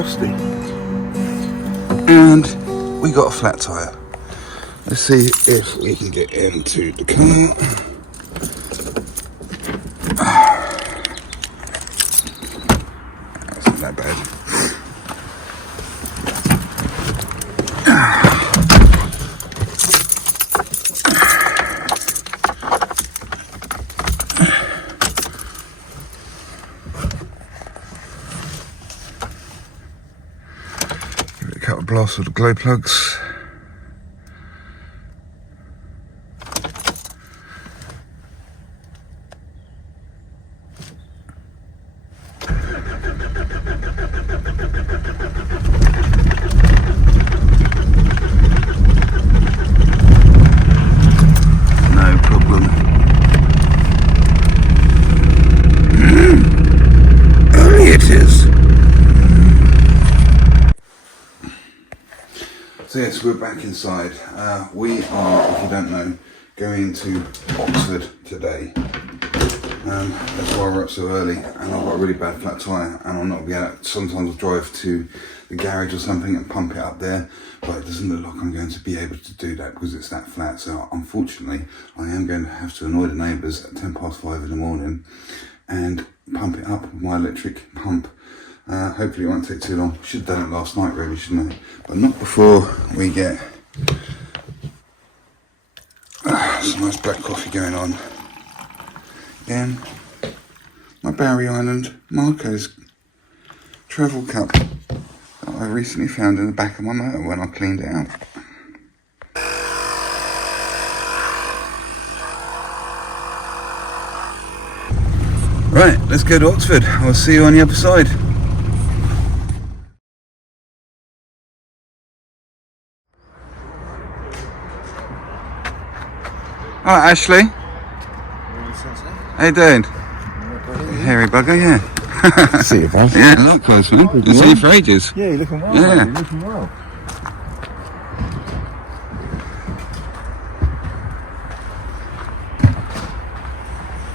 dusty. And we got a flat tyre. Let's see if we can get into the car. That's not that bad. Give it a couple of blasts with the glow plugs. So yes, we're back inside. We are, if you don't know, going to Oxford today. That's why we're up so early, and I've got a really bad flat tyre, and I'll not be able to, sometimes I'll drive to the garage or something and pump it up there, but it doesn't look like I'm going to be able to do that because it's that flat. So unfortunately, I am going to have to annoy the neighbours at 5:10 in the morning and pump it up with my electric pump. Hopefully it won't take too long. Should have done it last night really, shouldn't I? But not before we get some nice black coffee going on. Again, my Barry Island Marco's travel cup that I recently found in the back of my motor when I cleaned it out. Right, let's go to Oxford. I'll see you on the other side. Alright, Ashley. How you doing? Hairy bugger, yeah. See you, bud. Yeah, likewise, man. Been seeing you for ages. Yeah, you're looking well. Yeah. You're looking well.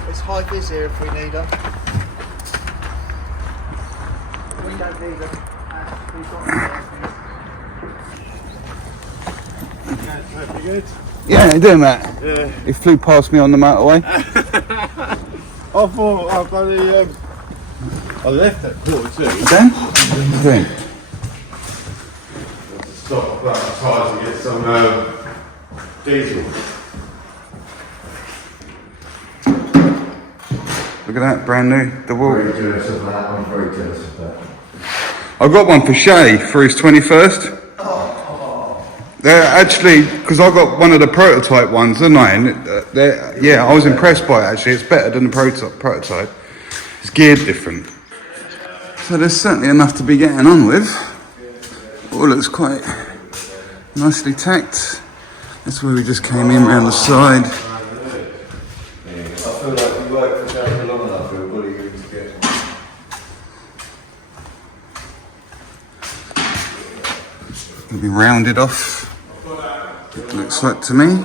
There's high vis here if we need her. We don't need her. We've got You good? Yeah, how you doing, Matt? Yeah. He flew past me on the motorway. I thought I bloody I left at 2:45. Okay? What are you doing? Stop at that tire to get some diesel. Look at that, brand new. The wall. Very jealous of that. I'm very jealous of that. I got one for Shay for his 21st. They're actually, because I got one of the prototype ones, didn't I? And yeah, I was impressed by it actually. It's better than the prototype. It's geared different. So there's certainly enough to be getting on with. All looks quite nicely tacked. That's where we just came in round the side. I feel like we worked for so long enough for everybody to get. It'll be rounded off. Looks like to me.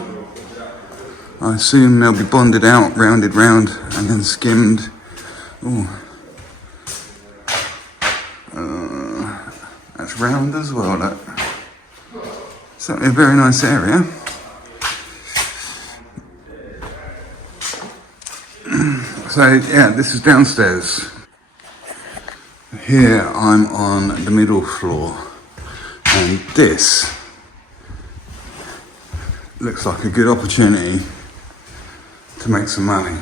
I assume they'll be bonded out, rounded round, and then skimmed. Ooh. That's round as well, that. Certainly a very nice area. So yeah, this is downstairs. Here I'm on the middle floor, and this looks like a good opportunity to make some money.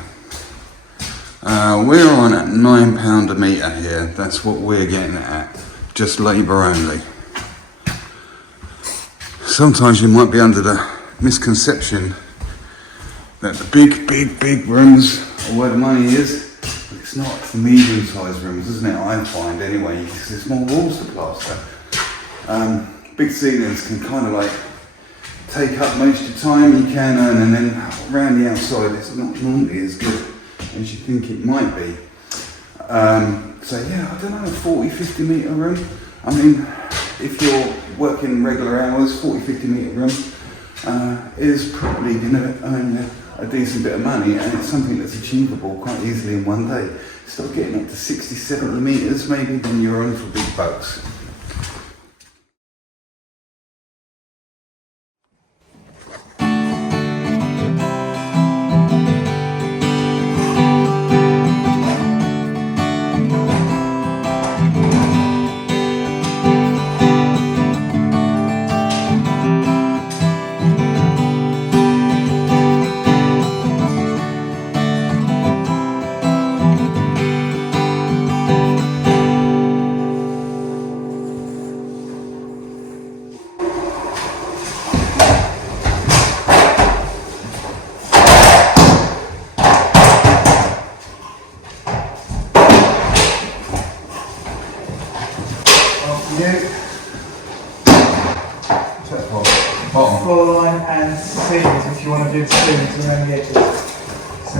We're on at £9 a metre here. That's what we're getting at, just labour only. Sometimes you might be under the misconception that the big rooms are where the money is. But it's not. The medium-sized rooms, isn't it? I find anyway, because there's more walls to plaster. Big ceilings can kind of like take up most of your time you can earn, and then around the outside it's not normally as good as you think it might be. So yeah, I don't know, 40-50 metre room. I mean, if you're working regular hours, 40-50 metre room is probably going to earn you a decent bit of money, and it's something that's achievable quite easily in one day. Start getting up to 60-70 metres maybe, then you're on for big bucks. you want to do the ceilings around the edges. So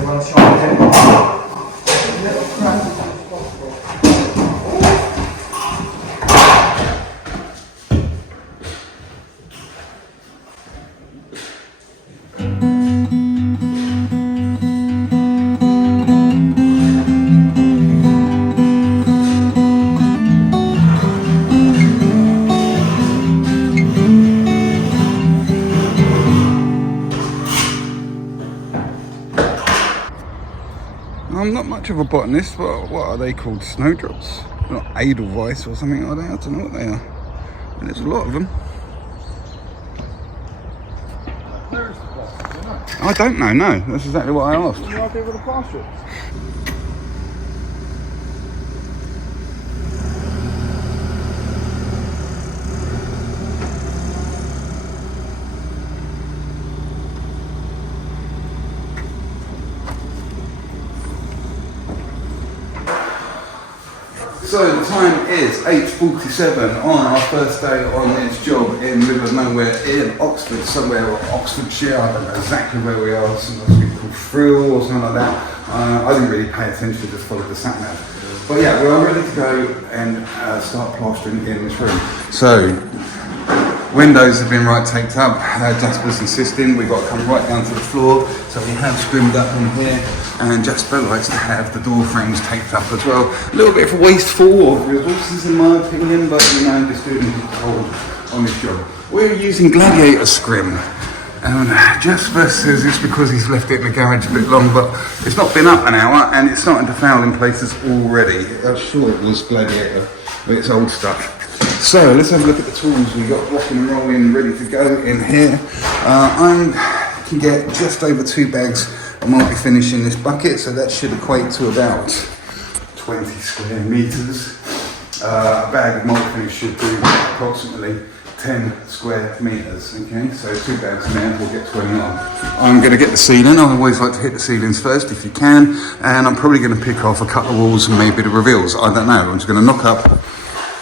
what I'll try and do a little crack as much as possible. I'm not much of a botanist, but what are they called? Snowdrops? Not Edelweiss or something, are they? I don't know what they are. And there's a lot of them. I don't know, no. That's exactly what I asked. You might be able to plaster it. So the time is 8:47 on our first day on this job in the middle of nowhere in Oxford, somewhere or Oxfordshire. I don't know exactly where we are. Something called Frill or something like that. I didn't really pay attention, just followed the sat nav. But yeah, we are ready to go and start plastering in this room. So windows have been taped up. Jasper's insisting we've got to come right down to the floor, so we have scrimmed up in here. And Jasper likes to have the door frames taped up as well. A little bit of wasteful of resources in my opinion, but you know, just doing it cold on this job. We're using Gladiator scrim. Jasper says it's because he's left it in the garage a bit long, but it's not been up an hour and it's starting to foul in places already. I'm sure it was Gladiator, but it's old stuff. So let's have a look at the tools we got rocking and rolling, ready to go in here. I can get just over 2 bags of multi-finish in this bucket, so that should equate to about 20 square meters. A bag of multi-finish should do approximately 10 square meters, okay? So 2 bags in there, we'll get 20 on. I'm gonna get the ceiling. I always like to hit the ceilings first if you can, and I'm probably gonna pick off a couple of walls and maybe the reveals. I don't know, I'm just gonna knock up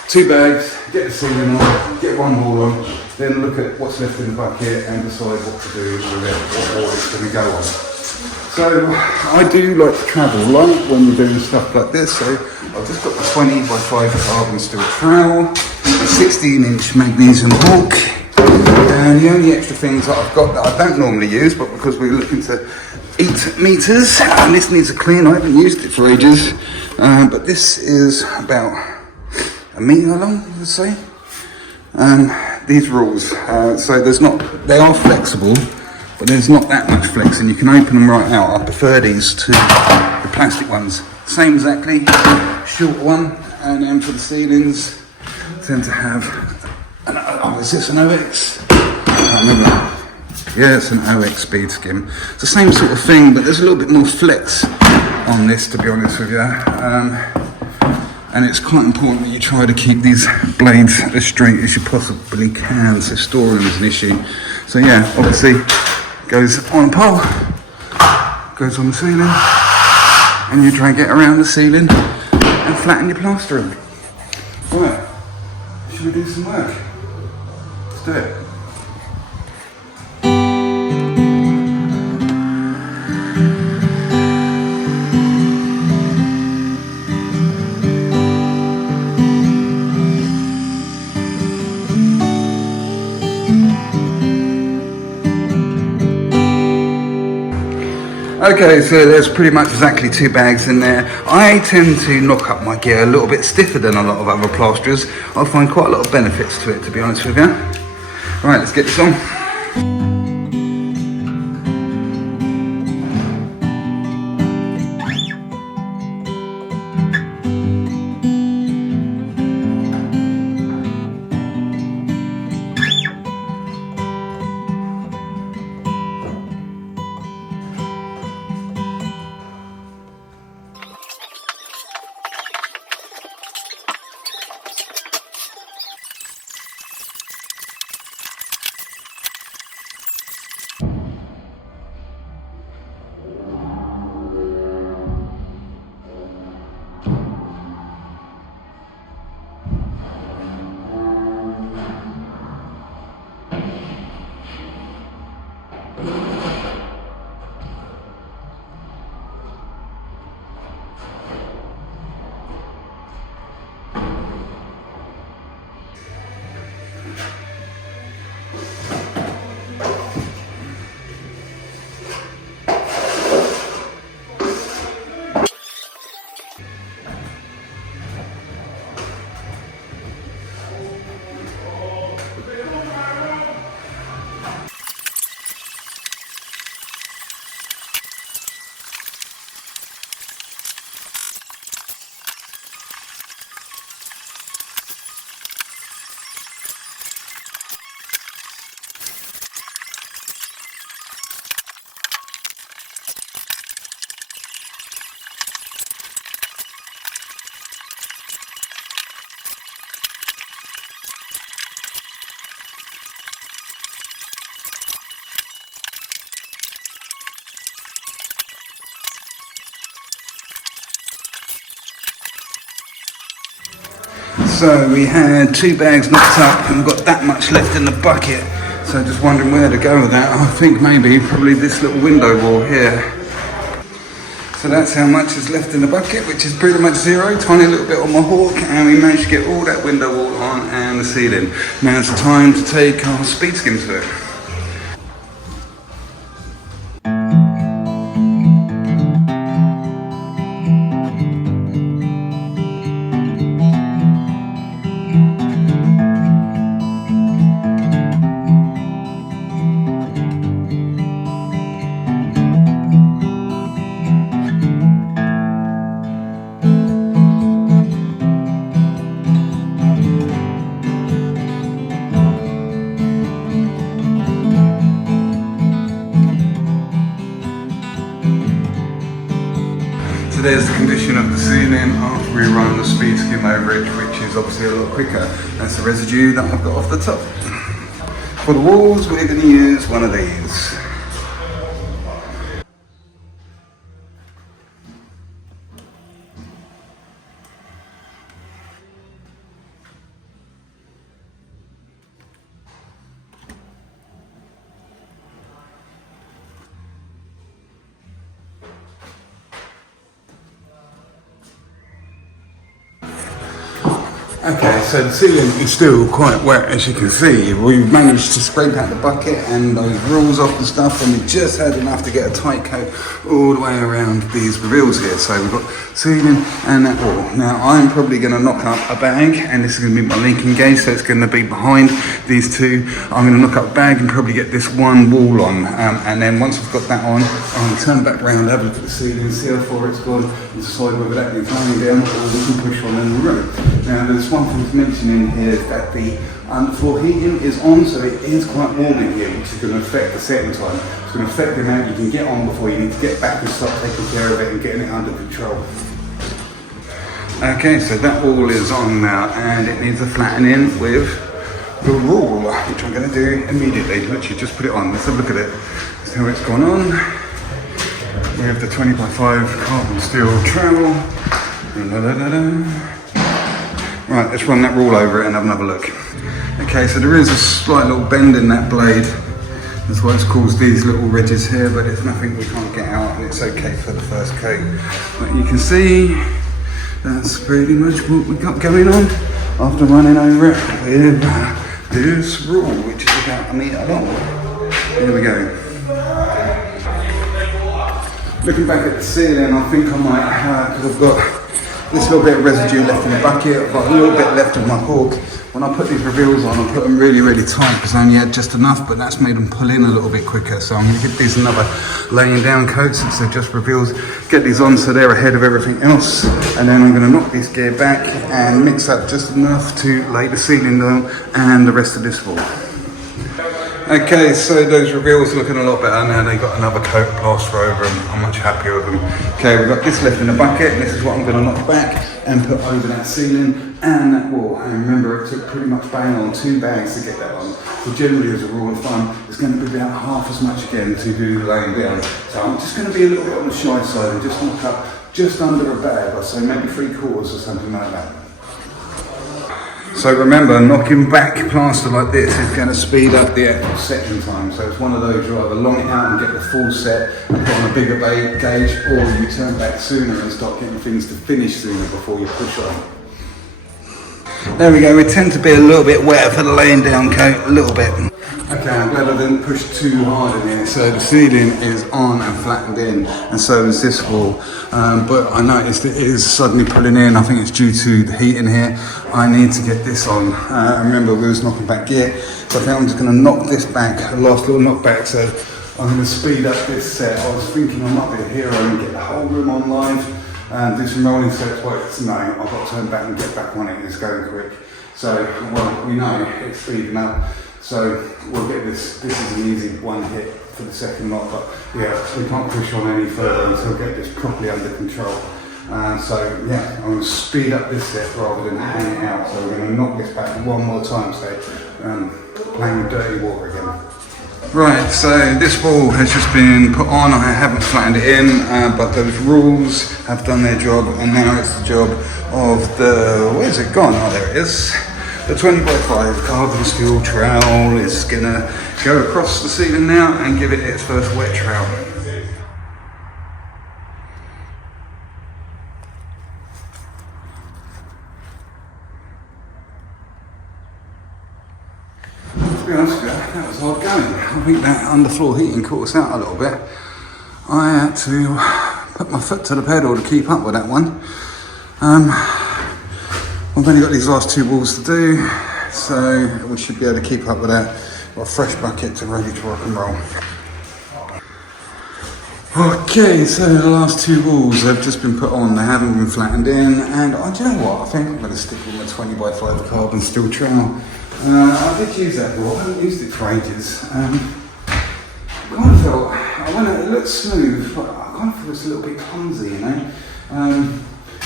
2 bags, get the ceiling on, get 1 wall on, then look at what's left in the bucket and decide what to do with it, what wall it's going to go on. So I do like to travel light when we're doing stuff like this, so I've just got the 20 by 5 carbon steel trowel, a 16-inch magnesium hook, and the only extra things that I've got that I don't normally use, but because we're looking to eat meters, and this needs a clean, I haven't used it for ages, but this is about a metre long, I would say. These rules, so they are flexible, but there's not that much flex, and you can open them right out. I prefer these to the plastic ones. Same exactly, short one, and then for the ceilings, tend to have, is this an OX? I can't remember. Yeah, it's an OX bead skim. It's the same sort of thing, but there's a little bit more flex on this, to be honest with you. And it's quite important that you try to keep these blades as straight as you possibly can, so storing is an issue. So yeah, obviously goes on a pole, goes on the ceiling, and you drag it around the ceiling and flatten your plastering. Right, should we do some work? Let's do it. Okay, so there's pretty much exactly 2 bags in there. I tend to knock up my gear a little bit stiffer than a lot of other plasterers. I find quite a lot of benefits to it, to be honest with you. Right, let's get this on. So we had 2 bags knocked up and got that much left in the bucket. So just wondering where to go with that. I think probably this little window wall here. So that's how much is left in the bucket, which is pretty much zero. Tiny little bit on my hawk, and we managed to get all that window wall on and the ceiling. Now it's time to take our speed skim to it. So there's the condition of the ceiling after we run the speed skim over it, which is obviously a lot quicker. That's the residue that I've got off the top. For the walls, we're going to use one of these. Okay, so the ceiling is still quite wet, as you can see. We've managed to scrape out the bucket and those rules off the stuff, and we just had enough to get a tight coat all the way around these reveals here. So we've got ceiling and that wall. Now I'm probably going to knock up a bag, and this is going to be my linking gauge, so it's going to be behind these two. I'm going to knock up a bag and probably get this one wall on, and then once I've got that on, I'm going to turn back round, have a look at the ceiling, see how far it's gone, and decide whether that needs laying down or we can push on in the room. Now there's one thing to mention in here is that the floor heating is on, so it is quite warm in here, which is going to affect the setting time. It's going to affect the amount you can get on before you need to get back and start taking care of it and getting it under control. Okay, so that wall is on now, and it needs a flattening with the rule, which I'm going to do immediately. Literally just put it on. Let's have a look at it. See how it's gone on. We have the 20x5 carbon steel trowel. Right, let's run that rule over it and have another look. Okay, so there is a slight little bend in that blade. That's why it's caused these little ridges here, but it's nothing we can't get out, and it's okay for the first coat. But you can see, that's pretty much what we got going on after running over it with this rule, which is about 1 metre long. Here we go. Looking back at the ceiling, I think I might, because I've got this little bit of residue left in the bucket, I've got a little bit left of my hawk. When I put these reveals on, I put them really, really tight because I only had just enough, but that's made them pull in a little bit quicker. So I'm going to give these another laying down coat since they're just reveals. Get these on so they're ahead of everything else. And then I'm going to knock this gear back and mix up just enough to lay the ceiling down and the rest of this wall. Okay, so those reveals are looking a lot better now. They've got another coat of plaster over them. I'm much happier with them. Okay, we've got this left in the bucket, and this is what I'm going to knock back and put over that ceiling and that wall. And remember, it took pretty much bang on 2 bags to get that on. So generally, as a rule of thumb, it's going to be about half as much again to do laying down. So I'm just going to be a little bit on the shy side and just knock up just under a bag, I'd say maybe 3/4 or something like that. So remember, knocking back plaster like this is going to speed up the actual setting time. So it's one of those, you either long it out and get the full set and put on a bigger gauge, or you turn back sooner and start getting things to finish sooner before you push on. There we go, we tend to be a little bit wetter for the laying down coat, a little bit. Okay, I'm glad I didn't push too hard in here. So the ceiling is on and flattened in, and so is this wall. But I noticed it is suddenly pulling in. I think it's due to the heat in here. I need to get this on. Remember, we was knocking back gear, so I think I'm just going to knock this back, a last little knock back. So I'm going to speed up this set. I was thinking I might be a hero and get the whole room on live and do some rolling sets. But no, I've got to turn back and get back on it. It's going quick. So, well, we know it's speeding up. So we'll get this. This is an easy one hit for the second knock, but yeah, we can't push on any further until we get this properly under control. So yeah, I'm going to speed up this set rather than hang it out. So we're going to knock this back one more time, so playing with dirty water again. Right, so this wall has just been put on. I haven't flattened it in, but those rules have done their job, and now it's the job of the, where's it gone? Oh, there it is. The 20x5 carbon steel trowel is gonna go across the ceiling now and give it its first wet trowel. To be honest with you, that was hard going. I think that underfloor heating caught us out a little bit. I had to put my foot to the pedal to keep up with that one. I've only got these last 2 walls to do, so we should be able to keep up with that. Got a fresh bucket ready to rock and roll. Okay, so the last 2 walls have just been put on, they haven't been flattened in, and do you know what, I think I'm going to stick with my 20x5 carbon steel trowel. I did use that wall, I haven't used it for ages. I kind of felt, it looked smooth, but I kind of feel it's a little bit clumsy, you know.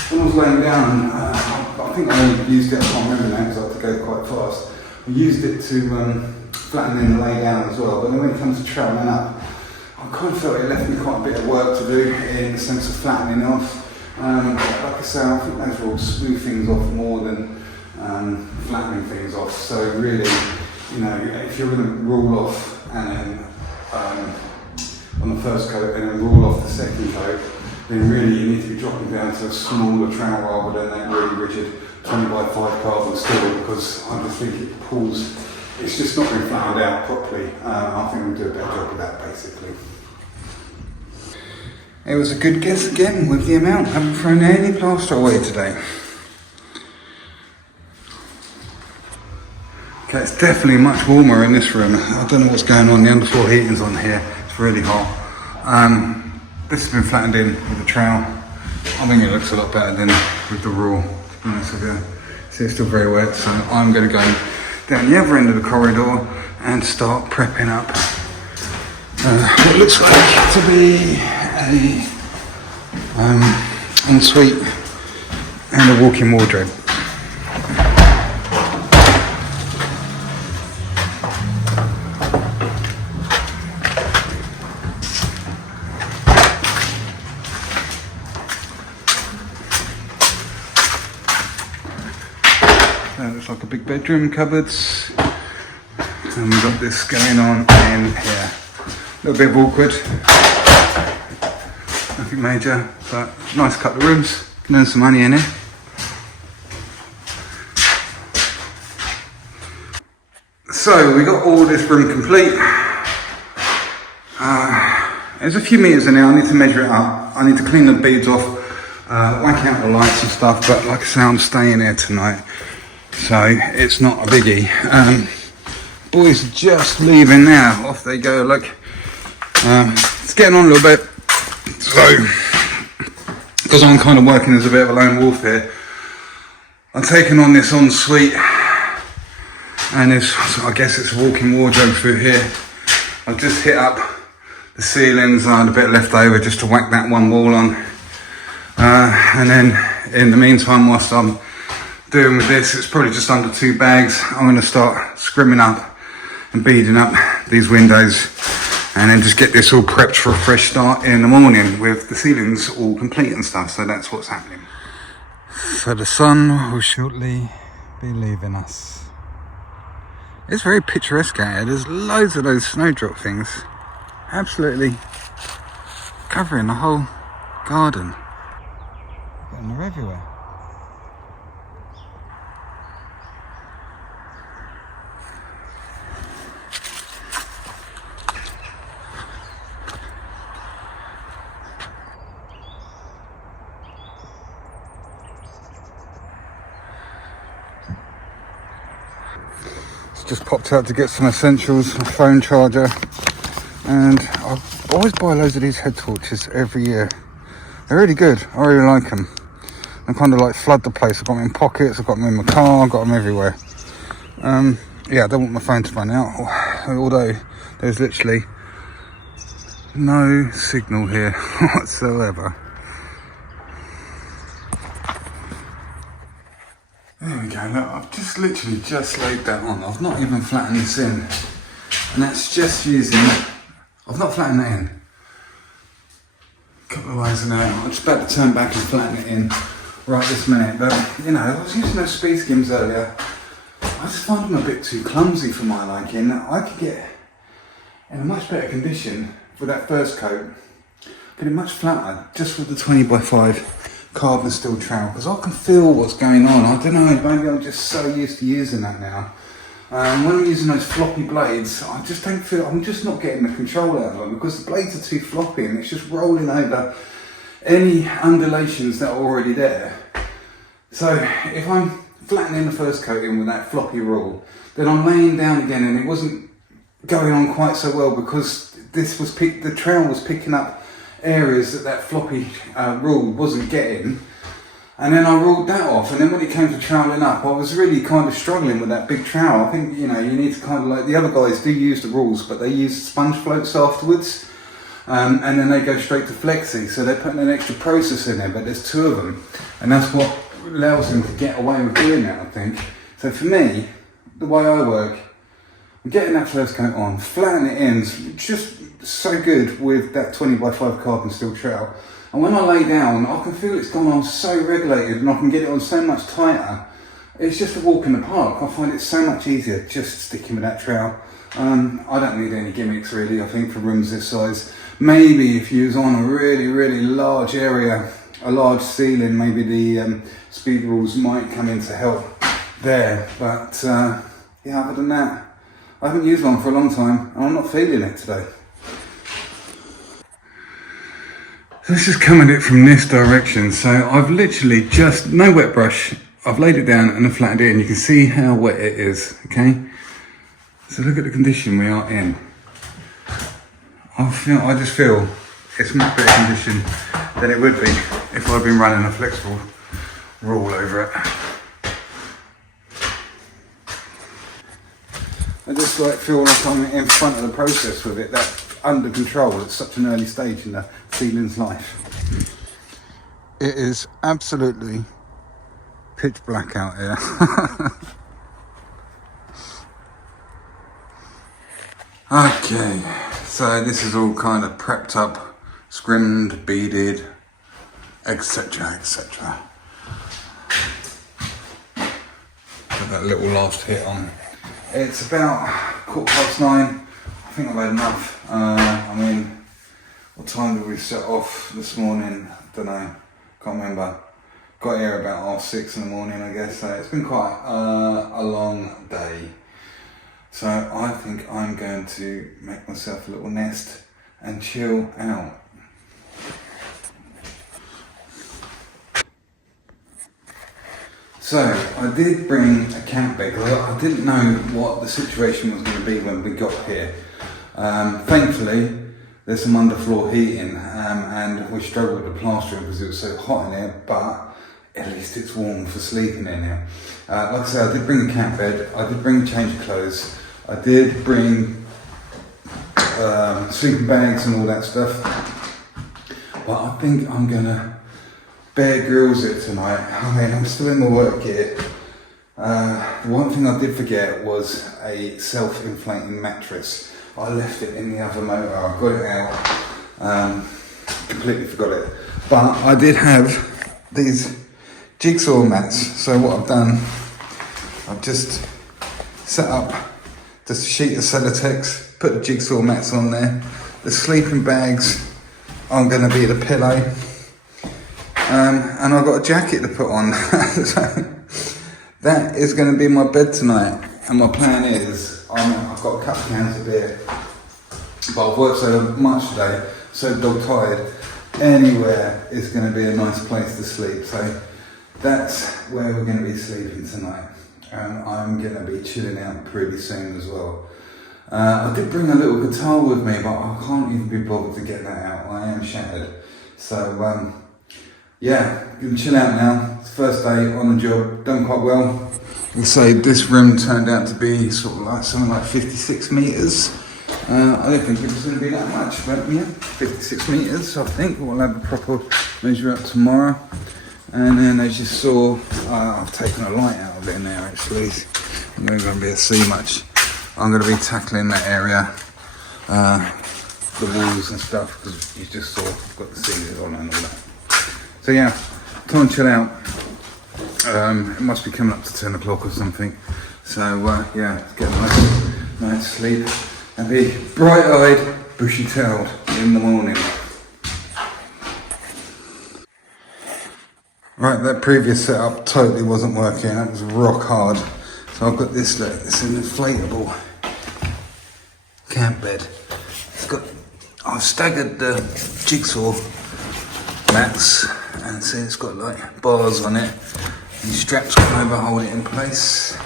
When I was laying down, I think I used it, I can't remember now because I had to go quite fast. I used it to flatten in and lay down as well, but then when it comes to troweling up, I kind of felt it left me quite a bit of work to do in the sense of flattening off. Like I say, I think those will smooth things off more than flattening things off. So really, you know, if you're going to rule off and then on the first coat and then rule off the second coat, then really you need to be dropping down to a smaller trowel rather than that really rigid 20x5 carbon steel, because I just think it pulls, it's just not been flattened out properly. I think we'll do a better job of that basically. It was a good guess again with the amount. I haven't thrown any plaster away today. Okay, it's definitely much warmer in this room. I don't know what's going on, the underfloor heating's on here. It's really hot. This has been flattened in with the trowel. I think it looks a lot better than with the rule, to be honest with you. See, it's still very wet, so I'm going to go down the other end of the corridor and start prepping up what looks like to be a ensuite and a walk-in wardrobe. Looks like a big bedroom, cupboards, and we've got this going on in here. A little bit of awkward, nothing major, but nice couple of rooms, can earn some money in here. So we got all this room complete. There's a few meters in there, I need to measure it up, I need to clean the beads off, whack out the lights and stuff, but like I say, I'm staying here tonight. So it's not a biggie. Boys are just leaving now. Off they go. Look, it's getting on a little bit. So, because I'm kind of working as a bit of a lone wolf here, I'm taking on this ensuite, and I guess it's a walk-in wardrobe through here. I've just hit up the ceilings. I had a bit left over just to whack that one wall on, and then in the meantime, whilst I'm doing with this, it's probably just under 2 bags. I'm going to start scrimming up and beading up these windows, and then just get this all prepped for a fresh start in the morning with the ceilings all complete and stuff. So that's what's happening. So the sun will shortly be leaving us. It's very picturesque out here. There's loads of those snowdrop things absolutely covering the whole garden, and they're everywhere. Just popped out to get some essentials, a phone charger, and I always buy loads of these head torches every year. They're really good, I really like them. They kind of like flood the place. I've got them in pockets, I've got them in my car, I've got them everywhere. Yeah, I don't want my phone to run out, although there's literally no signal here whatsoever. There we go, look, I've just literally laid that on. I've not even flattened this in. And that's just using, I've not flattened that in. A couple of ways in there. I'm just about to turn back and flatten it in right this minute. But you know, I was using those speed skims earlier. I just find them a bit too clumsy for my liking. I could get in a much better condition with that first coat, get it much flatter just with the 20x5 carbon steel trowel, because I can feel what's going on. I don't know, maybe I'm just so used to using that now. When I'm using those floppy blades, I just don't feel, I'm just not getting the control out of them because the blades are too floppy and it's just rolling over any undulations that are already there. So if I'm flattening the first coat in with that floppy rule, then I'm laying down again and it wasn't going on quite so well because this was the trowel was picking up areas that floppy rule wasn't getting. And then I ruled that off, and then when it came to troweling up, I was really kind of struggling with that big trowel. I think, you know, you need to kind of like, the other guys do use the rules, but they use sponge floats afterwards, and then they go straight to flexi, so they're putting an extra process in there, but there's two of them, and that's what allows them to get away with doing that, I think. So for me, the way I work, I'm getting that first coat on, flattening it in, just so good with that 20x5 carbon steel trowel. And when I lay down, I can feel it's gone on so regulated and I can get it on so much tighter. It's just a walk in the park. I find it so much easier just sticking with that trowel. I don't need any gimmicks really, I think, for rooms this size. Maybe if you was on a really, really large area, a large ceiling, maybe the speed rules might come in to help there. But yeah, other than that, I haven't used one for a long time and I'm not feeling it today. Let's just come at it from this direction. So I've literally just, no wet brush, I've laid it down and I've flattened it in. You can see how wet it is, okay? So look at the condition we are in. I just feel it's much better condition than it would be if I'd been running a flexible rule over it. I just like feel like I'm in front of the process with it, that under control at such an early stage in the ceiling's life. It is absolutely pitch black out here. Okay, so this is all kind of prepped up, scrimmed, beaded, etc, etc. Put that little last hit on. It's about 9:15. I think I've had enough. I mean, what time did we set off this morning? I don't know, can't remember. Got here about 6:30 in the morning, I guess. So it's been quite a long day. So I think I'm going to make myself a little nest and chill out. So I did bring a camp bed because I didn't know what the situation was going to be when we got here. Thankfully, there's some underfloor heating and we struggled with the plastering because it was so hot in here, but at least it's warm for sleeping in here. Like I said, I did bring a camp bed, I did bring a change of clothes, I did bring sleeping bags and all that stuff, but I think I'm going to Bear Grills it tonight. I mean, I'm still in the work gear. The one thing I did forget was a self-inflating mattress. I left it in the other motor, I got it out, completely forgot it. But I did have these jigsaw mats, so what I've done, I've just set up just a sheet of Celotex, put the jigsaw mats on there. The sleeping bags are going to be the pillow. And I've got a jacket to put on. So that is going to be my bed tonight. And my plan is, I've got a couple of cans of beer, but I've worked so much today, so dog tired. Anywhere is going to be a nice place to sleep. So that's where we're going to be sleeping tonight. And I'm going to be chilling out pretty soon as well. I did bring a little guitar with me, but I can't even be bothered to get that out. I am shattered. So yeah, gonna chill out now. It's the first day on the job, done quite well. We'll say this room turned out to be sort of like something like 56 metres. I don't think it was going to be that much, but yeah, 56 metres. I think we'll have a proper measure up tomorrow. And then as you saw, I've taken a light out of it in there actually. I'm not going to be able to see much. I'm going to be tackling that area, the walls and stuff, because you just saw I've got the ceilings on and all that. So yeah, time to chill out. It must be coming up to 10 o'clock or something. So yeah, let's get a nice night's sleep and be bright-eyed, bushy-tailed in the morning. Right, that previous setup totally wasn't working. That was rock hard. So I've got this, look, it's an inflatable camp bed. It's got, I've staggered the jigsaw mats, and see it's got like bars on it. These straps come over, hold it in place.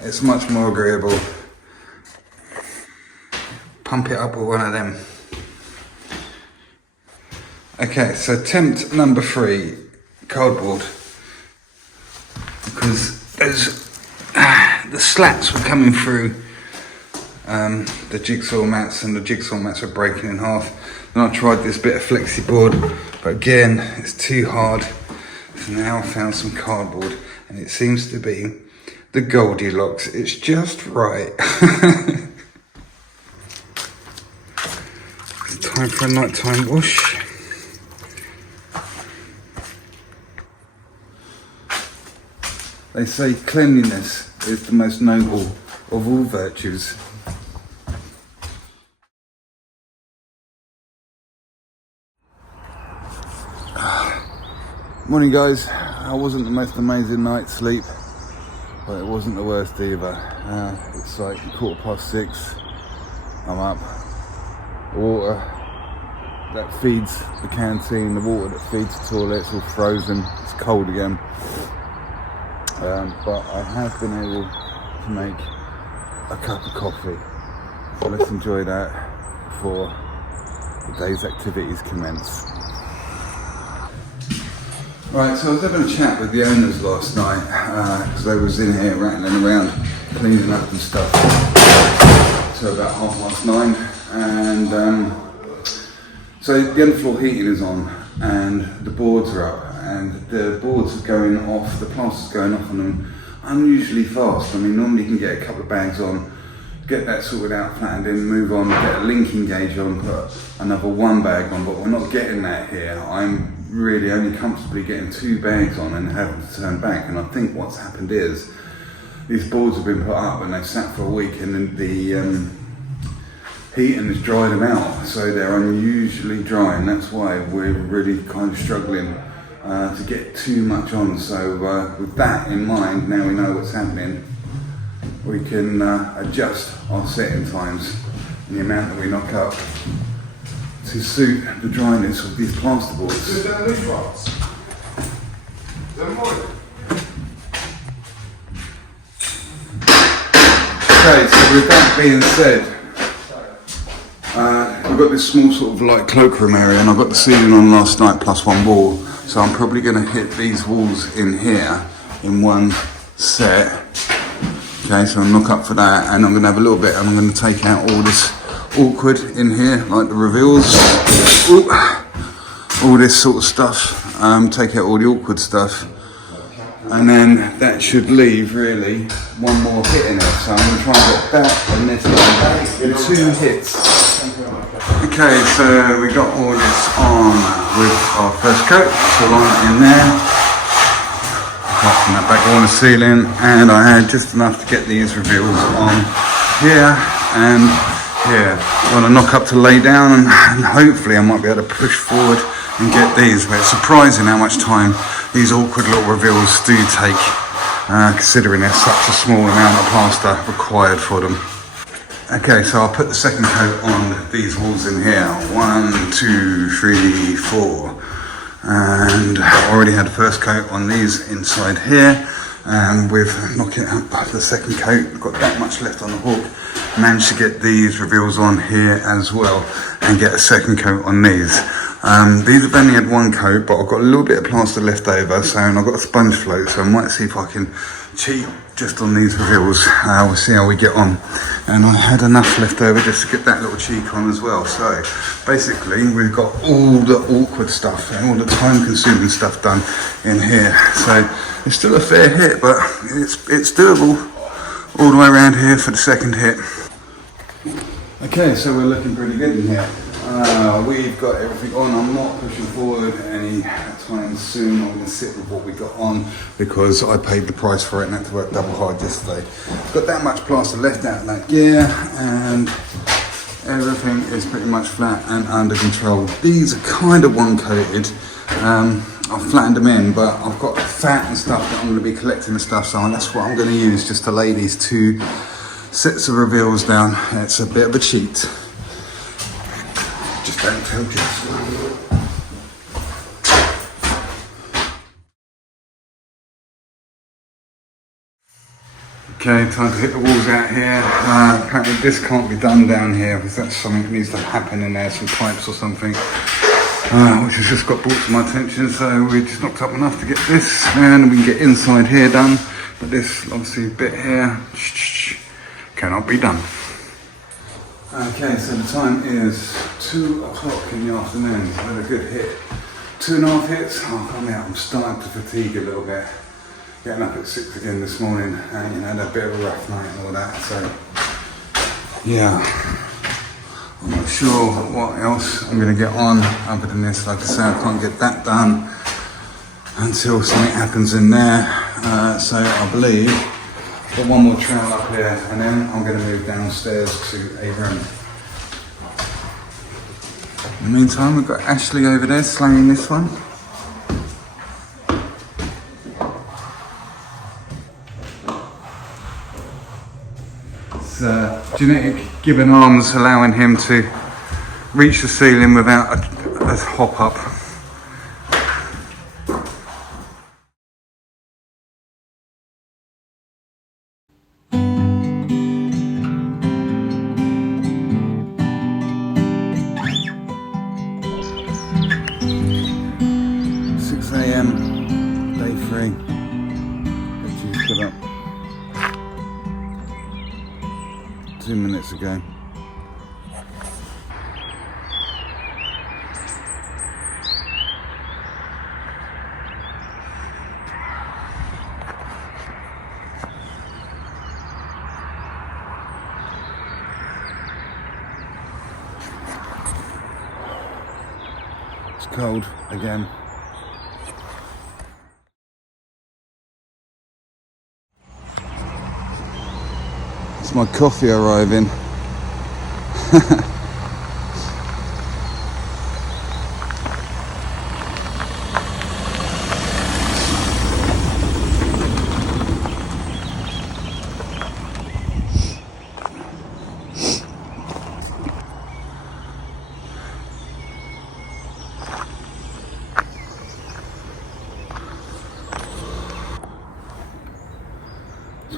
It's much more agreeable. Pump it up with one of them. Okay, so attempt number 3, cardboard. Because the slats were coming through the jigsaw mats, and the jigsaw mats were breaking in half. Then I tried this bit of flexi board, but again, it's too hard. So now I found some cardboard, and it seems to be the Goldilocks. It's just right. It's time for a nighttime wash. They say cleanliness is the most noble of all virtues. Morning guys, I wasn't the most amazing night's sleep, but it wasn't the worst either. It's like 6:15, I'm up. The water that feeds the canteen, the water that feeds the toilet, it's all frozen, it's cold again. But I have been able to make a cup of coffee. So let's enjoy that before the day's activities commence. Right, so I was having a chat with the owners last night, because they was in here rattling around, cleaning up and stuff, so about 9:30, and so the underfloor heating is on, and the boards are up, and the boards are going off, the plaster's going off on them unusually fast. I mean, normally you can get a couple of bags on, get that sorted out, flattened in, move on, get a linking gauge on, put another 1 bag on, but we're not getting that here. I'm really only comfortably getting 2 bags on and having to turn back, and I think what's happened is these boards have been put up and they've sat for a week, and then the heating has dried them out, so they're unusually dry, and that's why we're really kind of struggling to get too much on. So with that in mind, now we know what's happening, we can adjust our setting times and the amount that we knock up to suit the dryness of these plasterboards. Okay, so with that being said, we've got this small sort of light cloakroom area, and I got the ceiling on last night plus 1 wall, so I'm probably going to hit these walls in here in one set. Okay, so I'll knock up for that, and I'm going to have a little bit, and I'm going to take out all this awkward in here, like the reveals. Ooh, all this sort of stuff, take out all the awkward stuff, and then that should leave really 1 more hit in it. So I'm going to try and get that and this in 2 hits. Okay, so we got all this on with our first coat, so on in there, apart from that back wall and ceiling, and I had just enough to get these reveals on here and here. I want to knock up to lay down, and hopefully I might be able to push forward and get these, but it's surprising how much time these awkward little reveals do take, considering there's such a small amount of plaster required for them. Okay, so I'll put the second coat on these walls in here. 1, 2, 3, 4. And I already had the first coat on these inside here. And with knocking up the second coat, got that much left on the hook. Managed to get these reveals on here as well and get a second coat on these. These have only had 1 coat, but I've got a little bit of plaster left over, so, and I've got a sponge float, so I might see if I can cheat just on these reveals. We'll see how we get on. And I had enough left over just to get that little cheek on as well. So basically we've got all the awkward stuff and all the time consuming stuff done in here. So it's still a fair hit, but it's doable all the way around here for the second hit. Okay, so we're looking pretty good in here. We've got everything on. I'm not pushing forward any time soon. I'm going to sit with what we got on because I paid the price for it and had to work double hard yesterday. Got that much plaster left out of that gear and everything is pretty much flat and under control. These are kind of one coated. I've flattened them in, but I've got fat and stuff that I'm going to be collecting and stuff, so that's what I'm going to use just to lay these 2 sets of reveals down. It's a bit of a cheat. Just don't tell Jess. Okay, time to hit the walls out here. Apparently this can't be done down here because that's something that needs to happen in there, some pipes or something. Which has just got brought to my attention, so we just knocked up enough to get this and we can get inside here done, but this obviously bit here cannot be done. Okay, so the time is 2 o'clock in the afternoon. I had a good hit, 2.5 hits. I'm starting to fatigue a little bit, getting up at 6 again this morning and had a bit of a rough night and all that, so yeah. I'm not sure what else I'm going to get on other than this. Like I say, I can't get that done until something happens in there. So I believe I've got one more trowel up here and then I'm going to move downstairs to a room. In the meantime, we've got Ashley over there slanging this one. Genetic gibbon arms allowing him to reach the ceiling without a hop up. Day 3. Let's get up 2 minutes ago. It's cold again. It's my coffee arriving.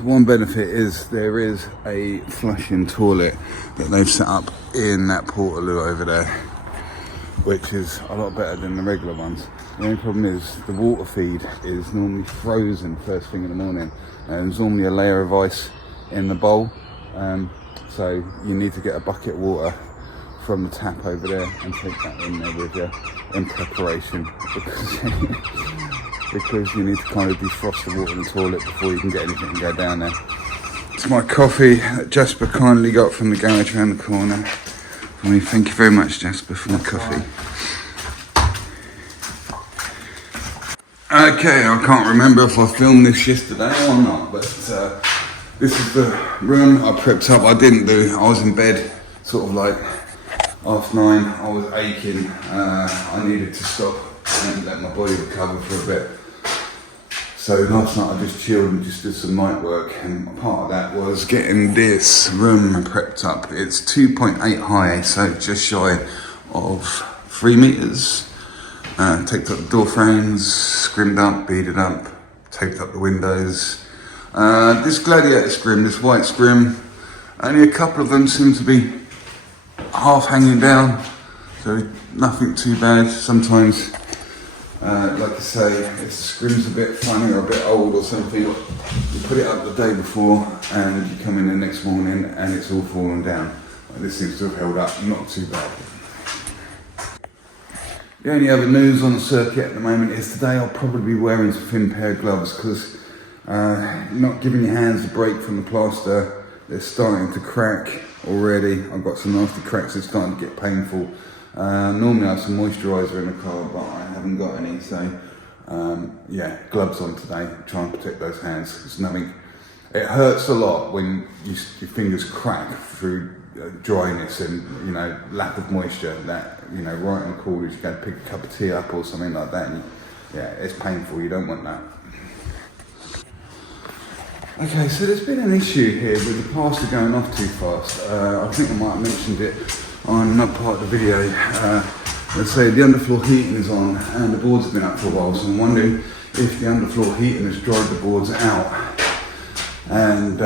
One benefit is there is a flushing toilet that they've set up in that portaloo over there, which is a lot better than the regular ones. The only problem is the water feed is normally frozen first thing in the morning, and there's normally a layer of ice in the bowl, so you need to get a bucket of water from the tap over there and take that in there with you in preparation, because you need to kind of defrost the water in the toilet before you can get anything and go down there. It's my coffee that Jasper kindly got from the garage around the corner. Thank you very much, Jasper, for my coffee. Okay, I can't remember if I filmed this yesterday or not, but this is the room I prepped up. I was in bed sort of like 9:30. I was aching. I needed to stop and let my body recover for a bit. So last night I just chilled and just did some night work, and part of that was getting this room prepped up. It's 2.8 high, so just shy of 3 meters. Taped up the door frames, scrimmed up, beaded up, taped up the windows. This gladiator scrim, this white scrim, only a couple of them seem to be half hanging down, so nothing too bad. Sometimes Like I say, if the scrim's a bit funny or a bit old or something, you put it up the day before and you come in the next morning and it's all fallen down. This seems to have held up, not too bad. The only other news on the circuit at the moment is today I'll probably be wearing some thin pair of gloves because not giving your hands a break from the plaster. They're starting to crack already. I've got some nasty cracks that's starting to get painful. Normally I have some moisturiser in the car, but I haven't got any, so yeah, gloves on today, try and protect those hands. It's nothing. It hurts a lot when your fingers crack through dryness and, you know, lack of moisture. That, you know, right in the corners, you go to pick a cup of tea up or something like that, and yeah, it's painful. You don't want that. Okay, so there's been an issue here with the plaster going off too fast. I think I might have mentioned it on another part of the video. Let's say the underfloor heating is on and the boards have been up for a while, so I'm wondering if the underfloor heating has dried the boards out and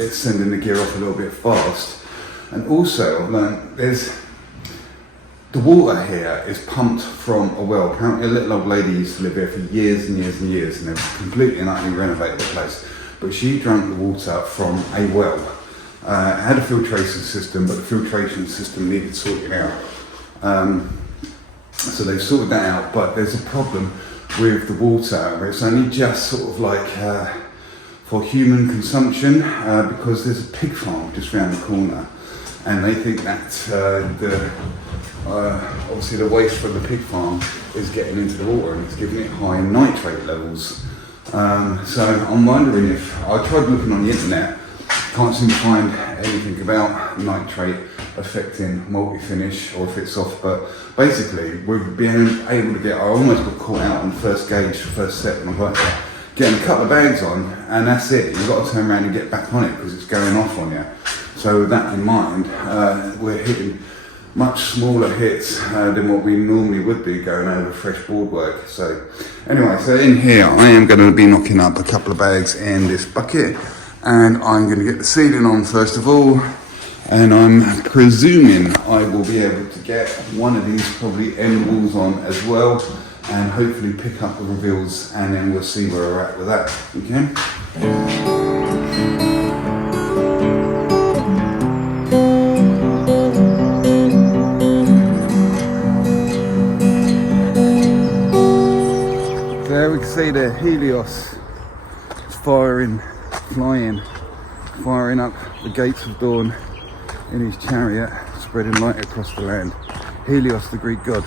it's sending the gear off a little bit fast. And also I've learned the water here is pumped from a well. Apparently a little old lady used to live here for years and years and years, and they've completely and utterly renovated the place. But she drank the water from a well. It had a filtration system, but the filtration system needed sorting out. So they've sorted that out, but there's a problem with the water. It's only just sort of like for human consumption because there's a pig farm just around the corner, and they think that obviously the waste from the pig farm is getting into the water and it's giving it high nitrate levels. So I'm wondering if, I tried looking on the internet, can't seem to find anything about nitrate affecting multi-finish or if it's off, but basically we've been able to get, I almost got caught out on the first gauge, first set when I got there, getting a couple of bags on and that's it. You've got to turn around and get back on it because it's going off on you. So with that in mind, we're hitting much smaller hits than what we normally would be going over fresh board work. So anyway, so in here I am going to be knocking up a couple of bags in this bucket, and I'm going to get the ceiling on first of all, and I'm presuming I will be able to get one of these probably end walls on as well, and hopefully pick up the reveals, and then we'll see where we're at with that. Okay. There we can see the Helios firing up the gates of dawn in his chariot, spreading light across the land. Helios, the Greek god,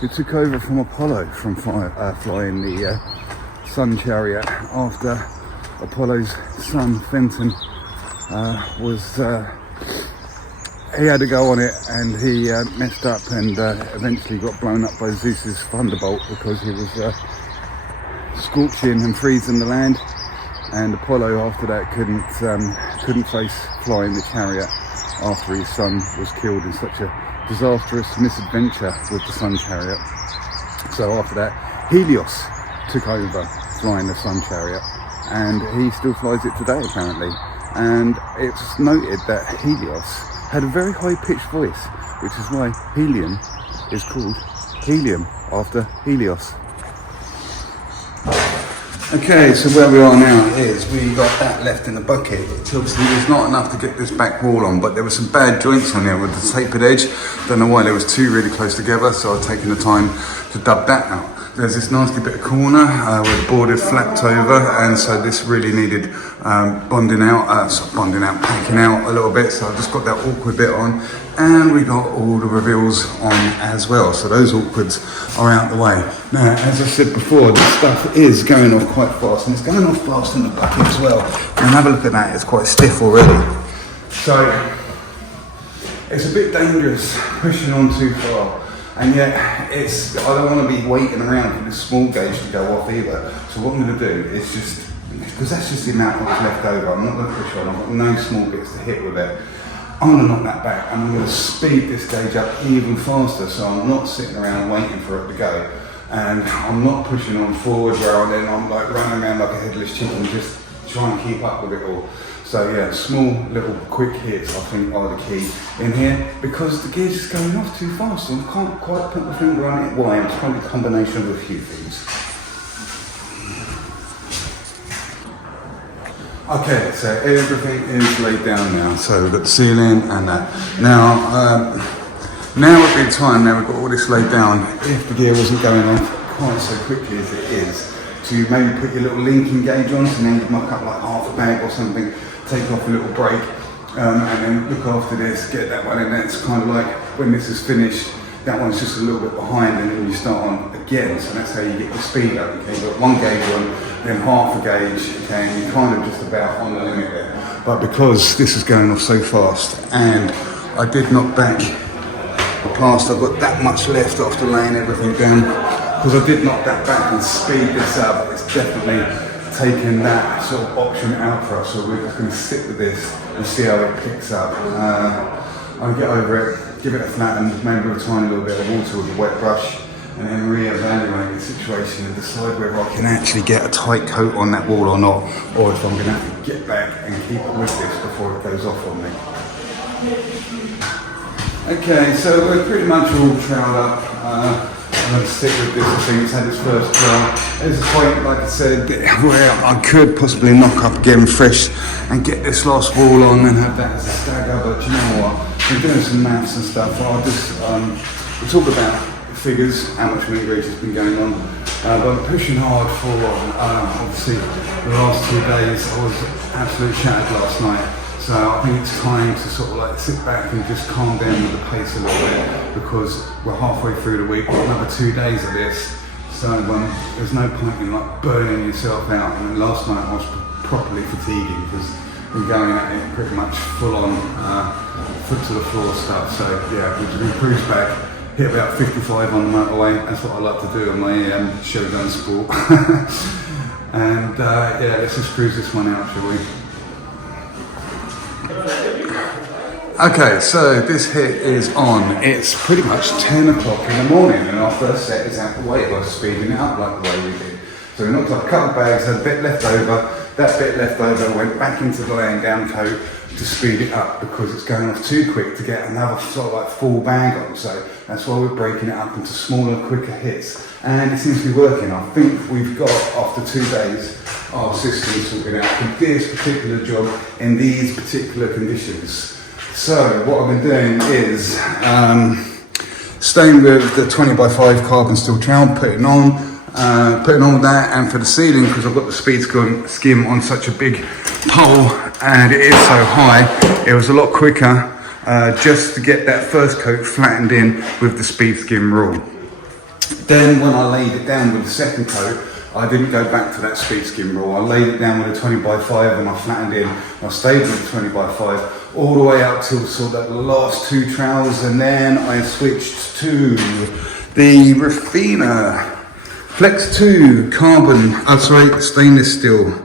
who took over from Apollo from flying the sun chariot after Apollo's son Fenton he had to go on it and he messed up and eventually got blown up by Zeus's thunderbolt because he was scorching and freezing the land, and Apollo after that couldn't face flying the chariot after his son was killed in such a disastrous misadventure with the sun chariot. So after that Helios took over flying the sun chariot, and he still flies it today apparently. And it's noted that Helios had a very high-pitched voice, which is why helium is called helium after Helios. Okay, so where we are now is we got that left in the bucket. Obviously there's not enough to get this back wall on, but there were some bad joints on there with the tapered edge. Don't know why, there was two really close together, so I've taken the time to dub that out. There's this nasty bit of corner where the board had flapped over, and so this really needed packing out a little bit, so I've just got that awkward bit on, and we got all the reveals on as well, so those awkwards are out the way. Now, as I said before, this stuff is going off quite fast, and it's going off fast in the bucket as well. And have a look at that, it's quite stiff already. So, it's a bit dangerous pushing on too far. And yet, I don't want to be waiting around for this small gauge to go off either. So what I'm going to do is just, because that's just the amount that's left over, I'm not going to push on, I've got no small bits to hit with it. I'm going to knock that back and I'm going to speed this gauge up even faster, so I'm not sitting around waiting for it to go. And I'm not pushing on forward where I'm like running around like a headless chicken just try and keep up with it all. So yeah, small little quick hits I think are the key in here, because the gear's just going off too fast and I can't quite put my finger on it why. It's probably a combination of a few things. Okay, so everything is laid down now. So we've got the ceiling and that. Now would be the time, now we've got all this laid down, if the gear wasn't going off quite so quickly as it is, to maybe put your little linking gauge on, and then muck up like half a bag or something, take off a little break, and then look after this, get that one, and that's kind of like, when this is finished, that one's just a little bit behind, and then you start on again, so that's how you get your speed up. Okay, you've got one gauge on, then half a gauge, okay, and you're kind of just about on the limit there. But because this is going off so fast, and I did knock back the plaster, I've got that much left after laying everything down, because I did knock that back and speed this up, it's definitely taken that sort of option out for us, so we're just going to stick with this and see how it picks up. I'll get over it, give it a flatten, maybe with a tiny little bit of water with a wet brush, and then re-evaluate the situation and decide whether I can actually get a tight coat on that wall or not, or if I'm going to have to get back and keep it with this before it goes off on me. Okay, so we're pretty much all troweled up. I'm going to stick with this. I think it's had its first trial. There's a point, like I said, where I could possibly knock up again fresh and get this last wall on and have that as a stagger, but you know what? We're doing some maths and stuff. I'll just we'll talk about figures, how much meat has been going on. But I'm pushing hard for, obviously, the last 2 days. I was absolutely shattered last night. So I think it's time to sort of like sit back and just calm down with the pace a little bit, because we're halfway through the week, we've got another 2 days of this. So there's no point in like burning yourself out. And then last night I was properly fatiguing, because we're going at it pretty much full on, foot to the floor stuff. So yeah, we've been cruised back. Hit about 55 on the motorway. That's what I like to do on my showdown sport. And yeah, let's just cruise this one out, shall we? Okay, so this hit is on. It's pretty much 10 o'clock in the morning, and our first set is out the way by speeding it up like the way we did. So we knocked up a couple of bags, had a bit left over. That bit left over went back into the laying down coat to speed it up, because it's going off too quick to get another sort of like full bag on. So that's why we're breaking it up into smaller, quicker hits. And it seems to be working. I think we've got, after 2 days, our system sorted out for this particular job in these particular conditions. So what I've been doing is staying with the 20x5 carbon steel trowel, putting on with that, and for the ceiling, because I've got the speed skim on such a big pole and it is so high, it was a lot quicker just to get that first coat flattened in with the speed skim rule. Then when I laid it down with the second coat, I didn't go back to that speed skim rule. I laid it down with a 20x5 and I flattened in. I stayed with the 20x5 all the way up till sort of the last 2 trowels, and then I switched to the Rafina Flex 2 stainless steel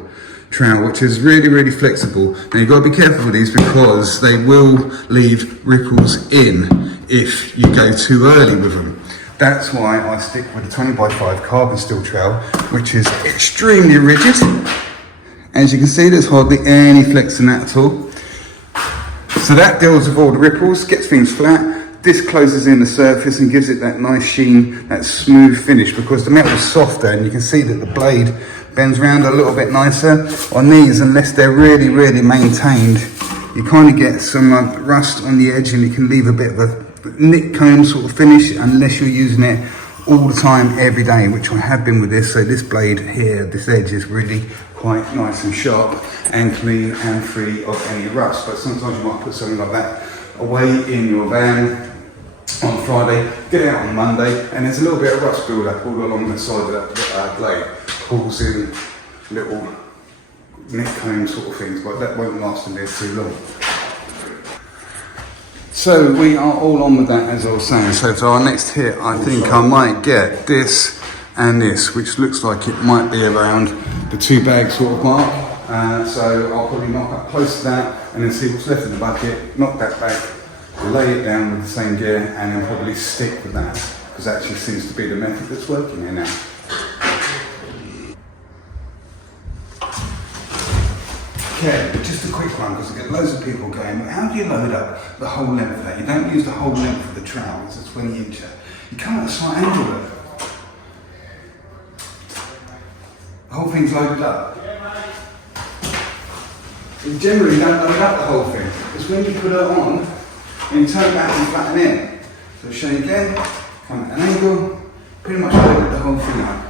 trowel, which is really, really flexible. Now you've got to be careful with these, because they will leave ripples in if you go too early with them. That's why I stick with the 20x5 carbon steel trowel, which is extremely rigid. As you can see, there's hardly any flex in that at all. So that deals with all the ripples, gets things flat. This closes in the surface and gives it that nice sheen, that smooth finish, because the metal's softer, and you can see that the blade bends around a little bit nicer. On these, unless they're really, really maintained, you kind of get some rust on the edge, and it can leave a bit of a nick comb sort of finish unless you're using it all the time, every day, which I have been with this. So this blade here, this edge is really quite nice and sharp and clean and free of any rust. But sometimes you might put something like that away in your van on Friday, get it out on Monday, and there's a little bit of rust build up all along the side of that blade, causing little nick comb sort of things, but that won't last in there too long. So we are all on with that, as I was saying. So for our next hit, I think I might get this and this, which looks like it might be around the 2 bag sort of mark. So I'll probably knock up close to that and then see what's left in the bucket, knock that back, lay it down with the same gear, and then probably stick with that, because that actually seems to be the method that's working here now. Okay, just a quick one because I get loads of people going, but how do you load up the whole length of that? You don't use the whole length of the trowel, it's a 20-incher. You come at a slight angle with it. The whole thing's loaded up. You generally don't load up the whole thing. It's when you put it on and you turn it back and flatten in. So I'll show you again, come at an angle, pretty much loaded the whole thing up.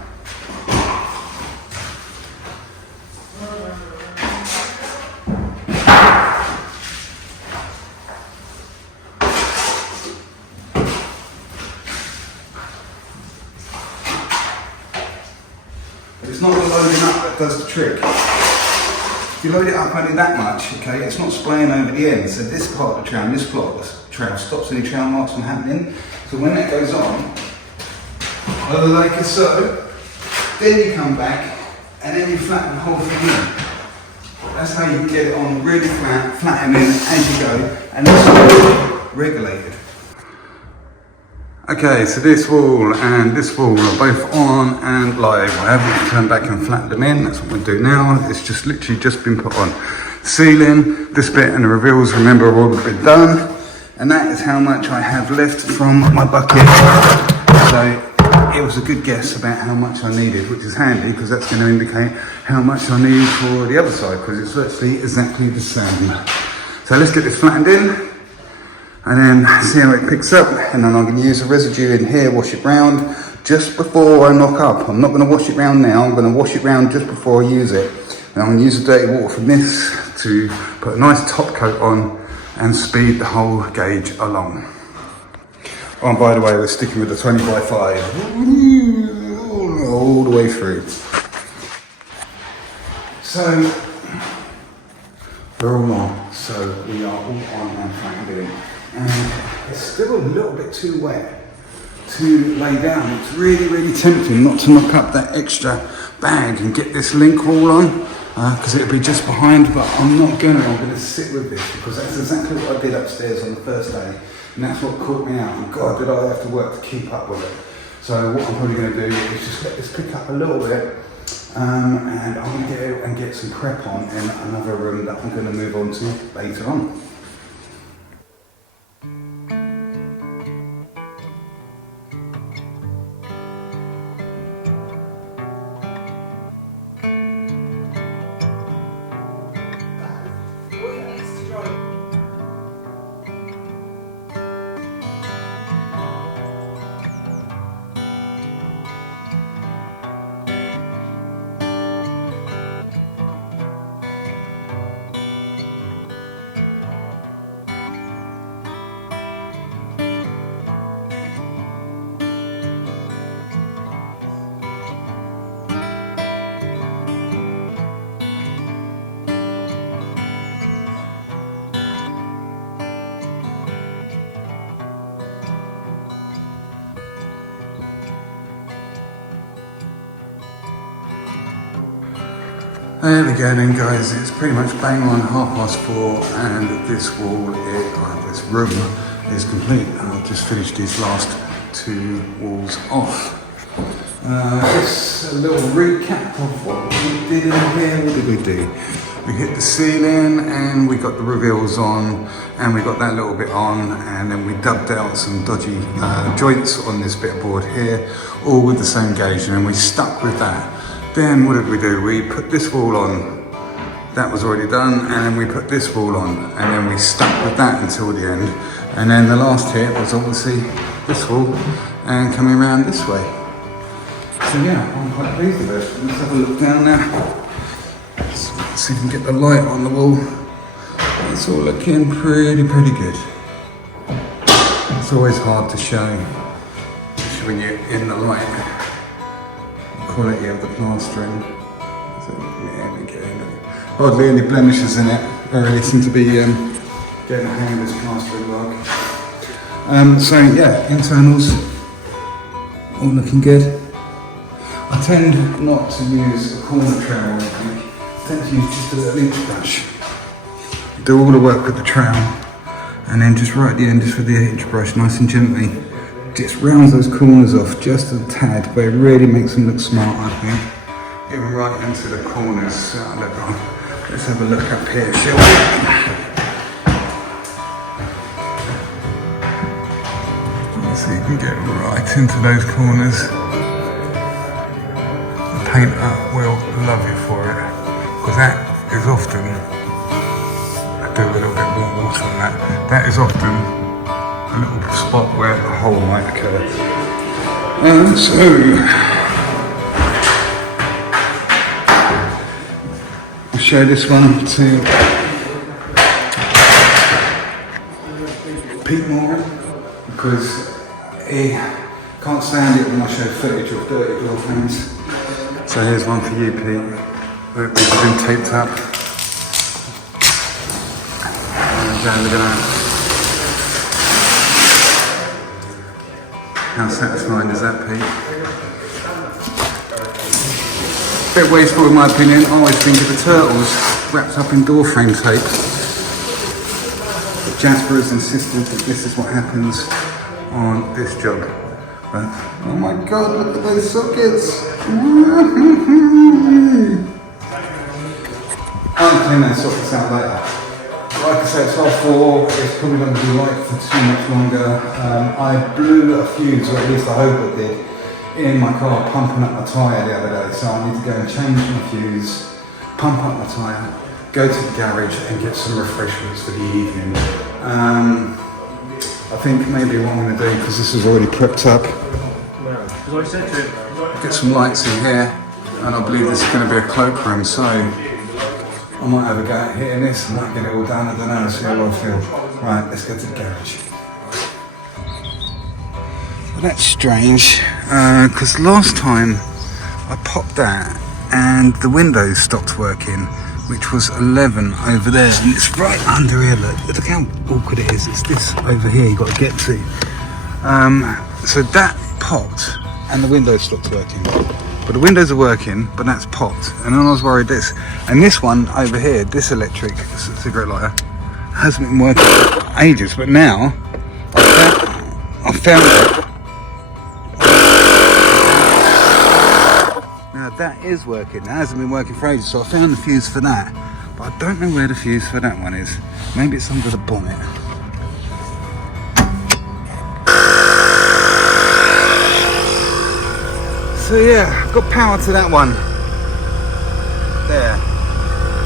It's not the loading up that does the trick. If you load it up only that much, okay, it's not spraying over the end. So this part of the trowel, this block of the trowel stops any trowel marks from happening. So when that goes on, like so, then you come back and then you flatten the whole thing in. That's how you get it on really flat, flatten in as you go, and it's all regulated. Okay, so this wall and this wall are both on and live. I haven't turned back and flattened them in, that's what we do now. It's just literally just been put on. Ceiling, this bit and the reveals, remember, are all been done. And that is how much I have left from my bucket. So it was a good guess about how much I needed, which is handy because that's going to indicate how much I need for the other side, because it's virtually exactly the same. So let's get this flattened in and then see how it picks up, and then I'm going to use the residue in here, wash it round just before I knock up. I'm not going to wash it round now, I'm going to wash it round just before I use it. And I'm going to use the dirty water from this to put a nice top coat on and speed the whole gauge along. Oh, and by the way, we're sticking with the 20 by 5 all the way through. So we're all on, so we are all on and flattened in. And it's still a little bit too wet to lay down. It's really, really tempting not to knock up that extra bag and get this link wall on, because it'll be just behind, but I'm not gonna. I'm gonna sit with this because that's exactly what I did upstairs on the first day, and that's what caught me out. And God, did I have to work to keep up with it. So what I'm probably gonna do is just let this pick up a little bit, and I'm gonna get out and get some prep on in another room that I'm gonna move on to later on. There we go then guys, it's pretty much bang on 4:30 and this wall, this room is complete. I've just finished these last two walls off. Just a little recap of what we did in here. What did we do? We hit the ceiling and we got the reveals on and we got that little bit on, and then we dubbed out some dodgy joints on this bit of board here, all with the same gauge, and we stuck with that. Then what did we do? We put this wall on, that was already done, and then we put this wall on, and then we stuck with that until the end. And then the last hit was obviously this wall and coming around this way. So yeah, I'm quite pleased with it. Let's have a look down now. Let's see if we can get the light on the wall. It's all looking pretty good. It's always hard to show, especially when you're in the light. Quality of the plastering. So, yeah, we get hardly any blemishes in it. I really seem to be getting the hang of this plastering work. So yeah, internals all looking good. I tend not to use a corner trowel. I tend to use just a little inch brush. Do all the work with the trowel, and then just right at the end, just with the inch brush, nice and gently. Just rounds those corners off just a tad, but it really makes them look smart, I think. Even right into the corners. Let's have a look up here, shall we? So you can get right into those corners. The painter will love you for it, because that is often, I do a little bit more water on that, that is often a little spot where the hole might occur. So, I'll show this one to Pete Moran, because he can't stand it when I show footage of dirty door frames. So here's one for you, Pete. Look, these have been taped up. Look at that. How satisfying is that, Pete? Bit wasteful in my opinion. I always think of the turtles wrapped up in door frame tape. But Jasper has insisted that this is what happens on this job. But, oh my god, look at those sockets! I'll clean those sockets out later. Like I said, it's R4, it's probably going to be light for too much longer. I blew a fuse, or at least I hope I did, in my car pumping up my tyre the other day, so I need to go and change my fuse, pump up my tyre, go to the garage and get some refreshments for the evening. I think maybe what I'm going to do, because this is already prepped up, get some lights in here, and I believe this is going to be a cloakroom, so I might have a go at hitting this, I might get it all done, I don't know, see how I feel. Right, let's go to the garage. Well, that's strange, because last time I popped that and the windows stopped working, which was 11 over there, and it's right under here, look how awkward it is, it's this over here you've got to get to. So that popped and the windows stopped working. But the windows are working, but that's popped. And then I was worried this. And this one over here, this electric cigarette lighter, hasn't been working for ages. But now, I found it. Now that is working. That hasn't been working for ages. So I found the fuse for that. But I don't know where the fuse for that one is. Maybe it's under the bonnet. So yeah, I've got power to that one. There.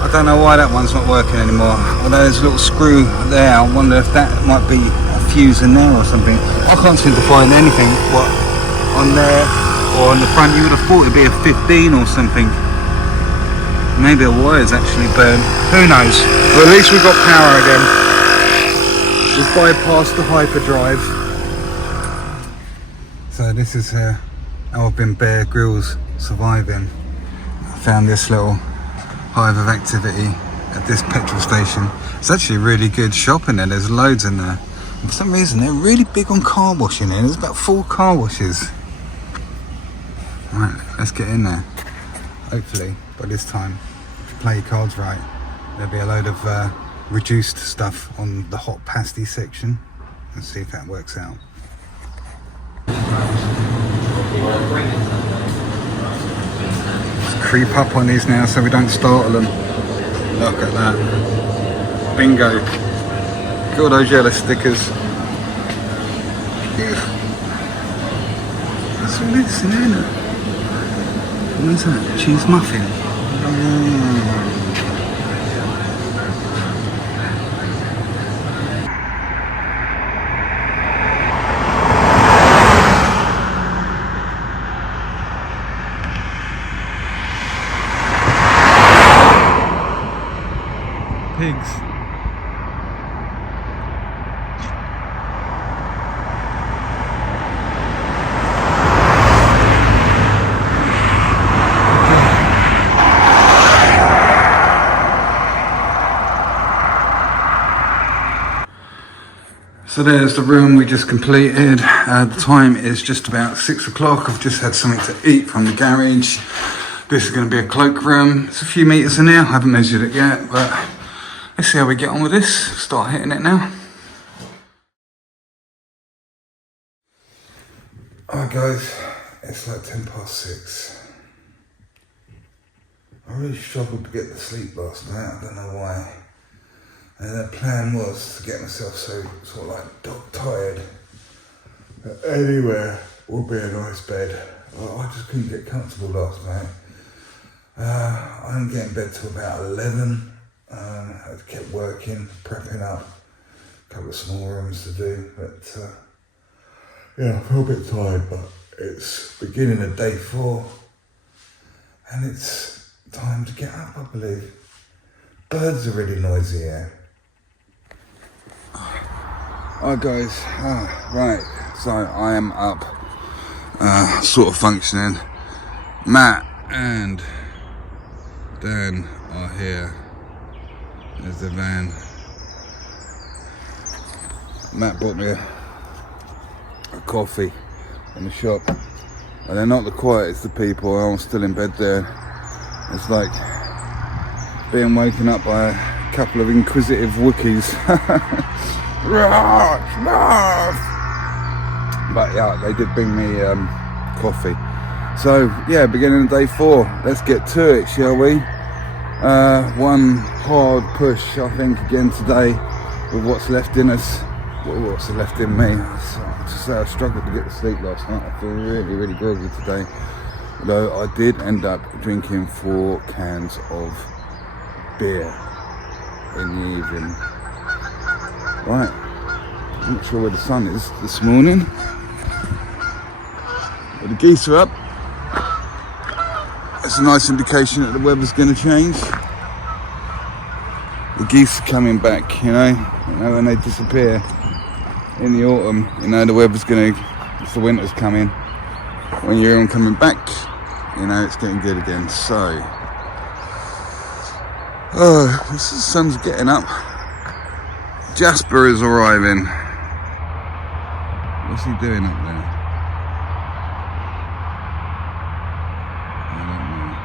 I don't know why that one's not working anymore. Although there's a little screw there, I wonder if that might be a fuse in there or something. I can't seem to find anything what on there or on the front. You would have thought it'd be a 15 or something. Maybe a wire's actually burned. Who knows? But at least we've got power again. We've bypassed the hyperdrive. So this is how I've been Bear Grills surviving. I found this little hive of activity at this petrol station. It's actually a really good shop in there, there's loads in there. And for some reason they're really big on car washing here, there's about 4 car washes. Right, let's get in there. Hopefully by this time, if you play your cards right, there'll be a load of reduced stuff on the hot pasty section. Let's see if that works out. Let's creep up on these now so we don't startle them. Look at that. Bingo. Look at all those yellow stickers. That's all this in there. What is that? Cheese muffin. Pigs. So there's the room we just completed. The time is just about 6 o'clock. I've just had something to eat from the garage. This is going to be a cloakroom. It's a few meters in there. I haven't measured it yet, but let's see how we get on with this. Start hitting it now. Alright guys, it's like 6:10. I really struggled to get to sleep last night, I don't know why. And the plan was to get myself so sort of like dog tired that anywhere would be a nice bed. I just couldn't get comfortable last night. I didn't get in bed till about 11. I kept working, prepping up, a couple of small rooms to do, but yeah, I feel a bit tired, but it's beginning of day 4 and it's time to get up, I believe. Birds are really noisy here. Hi guys, right, so I am up, sort of functioning. Matt and Dan are here. There's the van. Matt bought me a coffee in the shop, and they're not the quietest of people. I'm still in bed there. It's like being woken up by a couple of inquisitive Wookiees. But yeah, they did bring me coffee. So yeah, beginning of day 4. Let's get to it, shall we? One hard push, I think, again today with what's left in us, what's left in me. So, to say I struggled to get to sleep last night. I feel really groggy today. Although I did end up drinking 4 cans of beer in the evening. Right, I'm not sure where the sun is this morning, but the geese are up. That's a nice indication that the weather's going to change. The geese are coming back, you know when they disappear in the autumn, the weather's going to, it's the winter's coming. When you hear them coming back, it's getting good again. So, the sun's getting up. Jasper is arriving. What's he doing up there? I don't know.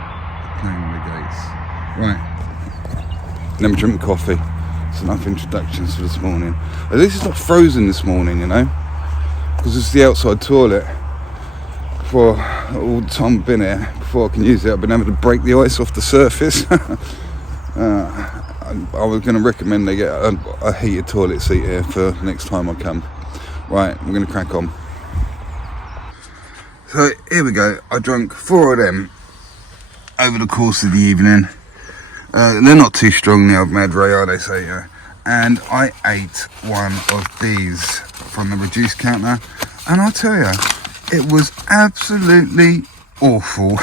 Playing with the gates. Right. Let me drink coffee. It's enough introductions for this morning. At least it's not frozen this morning, because it's the outside toilet. For all the time I've been here, before I can use it, I've been able to break the ice off the surface. I was going to recommend they get a heated toilet seat here for next time I come. Right, we're going to crack on. So here we go. I drank 4 of them over the course of the evening. They're not too strong, the old Mad Ray, are they, say, and I ate one of these from the reduced counter, and I'll tell you, it was absolutely awful.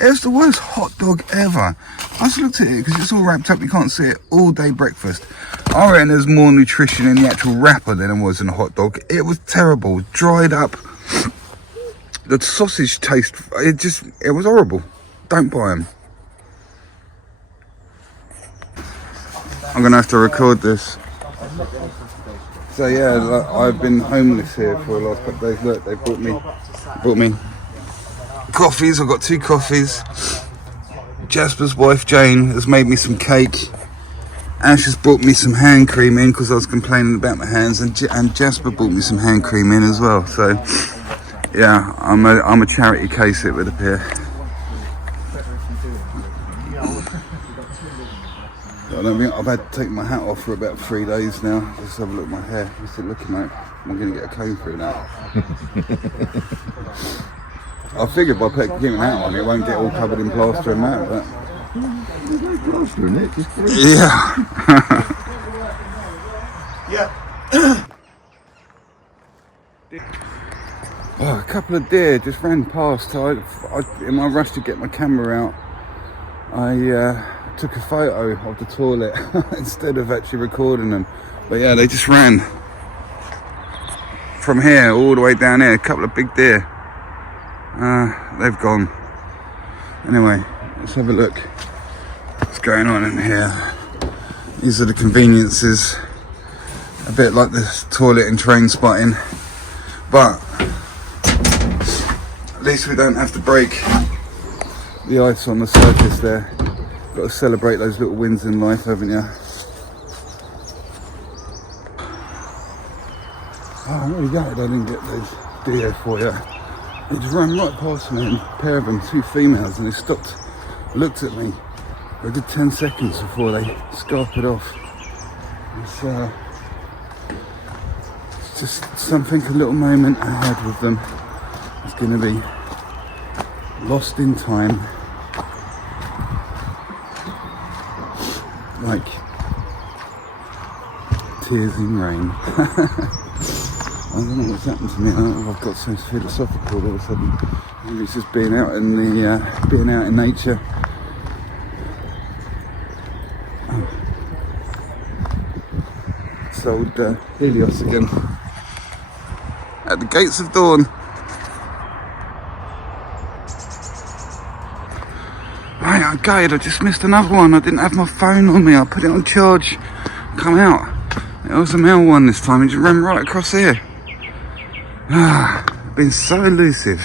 It was the worst hot dog ever. I just looked at it because it's all wrapped up, you can't see it, all day breakfast. I reckon there's more nutrition in the actual wrapper than there was in a hot dog. It was terrible, dried up. The sausage taste, it was horrible. Don't buy them. I'm gonna have to record this. So yeah, I've been homeless here for the last couple of days. Look, they brought me coffees. I've got 2 coffees. Jasper's wife Jane has made me some cake. Ash has brought me some hand cream in because I was complaining about my hands, and Jasper brought me some hand cream in as well. So yeah, I'm a charity case, it would appear. I don't think I've had to take my hat off for about 3 days now. Just have a look at my hair. What's it looking like? I'm going to get a comb through that. I figured by keeping that on, it won't get all covered in plaster and that, but... There's no plaster in it, just yeah. Yeah. Oh, a couple of deer just ran past. In my rush to get my camera out, I took a photo of the toilet instead of actually recording them. But yeah, they just ran from here all the way down here. A couple of big deer. They've gone. Anyway, let's have a look what's going on in here. These are the conveniences, a bit like the toilet and train spotting, but at least we don't have to break the ice on the surface there. Got to celebrate those little wins in life, haven't you? Oh, I'm really gutted I didn't get those deer for you. They just ran right past me, and a pair of them, 2 females, and they stopped looked at me for a good 10 seconds before they scarpered off. It's just something, a little moment I had with them. It's going to be lost in time. Like tears in rain. I don't know what's happened to me. I don't know if I've got so philosophical all of a sudden. Maybe it's just being out in nature. Sold Helios again at the gates of dawn. Right, I'm gutted. I just missed another one. I didn't have my phone on me. I put it on charge. Come out. It was a male one this time. It just ran right across here. Been so elusive.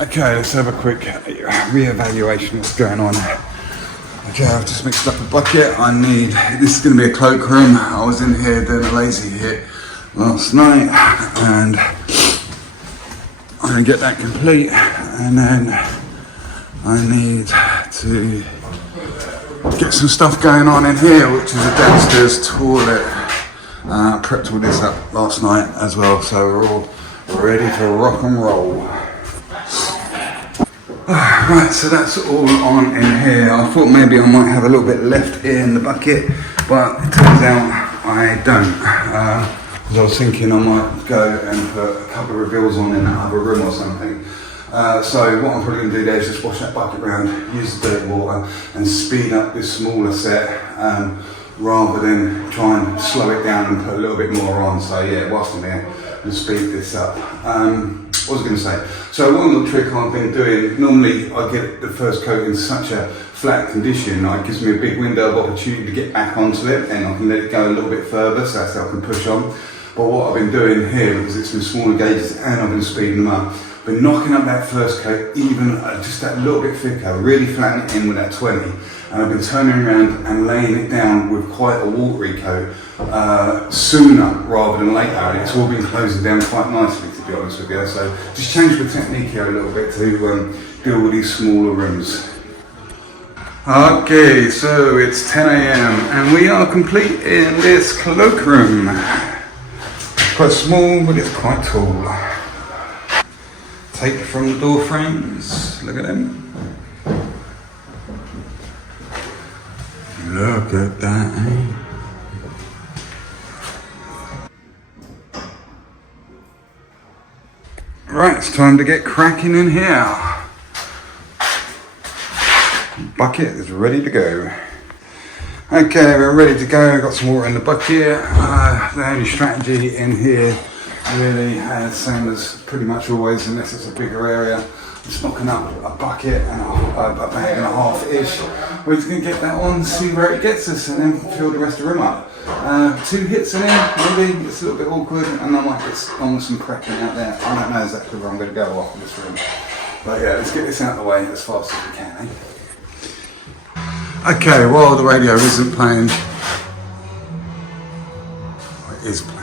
Okay, let's have a quick re-evaluation of what's going on. Okay, I've just mixed up a bucket. This is going to be a cloakroom. I was in here doing a lazy hit last night and I'm going to get that complete, and then I need to get some stuff going on in here, which is a downstairs toilet. Prepped all this up last night as well, so we're all ready to rock and roll. Right, so that's all on in here. I thought maybe I might have a little bit left in the bucket, but it turns out I don't. Because I was thinking I might go and put a couple of reveals on in that other room or something. So what I'm probably going to do there is just wash that bucket around, use the dirty water and speed up this smaller set rather than try and slow it down and put a little bit more on. So yeah, whilst I'm here, I'll speed this up. What was I going to say? So one little trick I've been doing, normally I get the first coat in such a flat condition, it gives me a big window of opportunity to get back onto it, and I can let it go a little bit further so that's how I can push on. But what I've been doing here, because it's been smaller gauges and I've been speeding them up, been knocking up that first coat even just that little bit thicker, really flatten it in with that 20, and I've been turning around and laying it down with quite a watery coat sooner rather than later, and it's all been closing down quite nicely, to be honest with you. So just change the technique here a little bit to deal with these smaller rooms. Okay, so it's 10 AM and we are complete in this cloakroom. It's quite small, but it's quite tall. Take from the door frames, look at them. Look at that. Right, it's time to get cracking in here. Bucket is ready to go. Okay, we're ready to go. I've got some water in the bucket. The only strategy in here really, same as pretty much always, unless it's a bigger area, just knocking up a bucket and a bag and a half-ish. We're just going to get that on, see where it gets us, and then fill the rest of the room up. 2 hits in here, maybe. It's a little bit awkward, and I might get on with some prepping out there. I don't know exactly where I'm going to go after this room. But yeah, let's get this out of the way as fast as we can, eh? Okay, while the radio isn't playing, it is playing.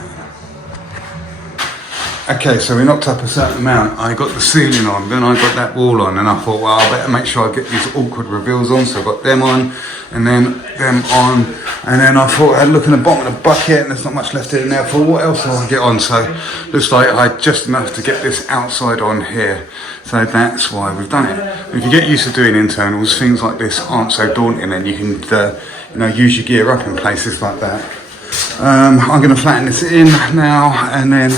Okay, so we knocked up a certain amount. I got the ceiling on, then I got that wall on, and I thought, well, I better make sure I get these awkward reveals on. So I got them on, and then them on, and then I thought I'd look in the bottom of the bucket, and there's not much left in there. For what else do I get on? So looks like I had just enough to get this outside on here. So that's why we've done it. If you get used to doing internals, things like this aren't so daunting, and you can use your gear up in places like that. I'm going to flatten this in now, and then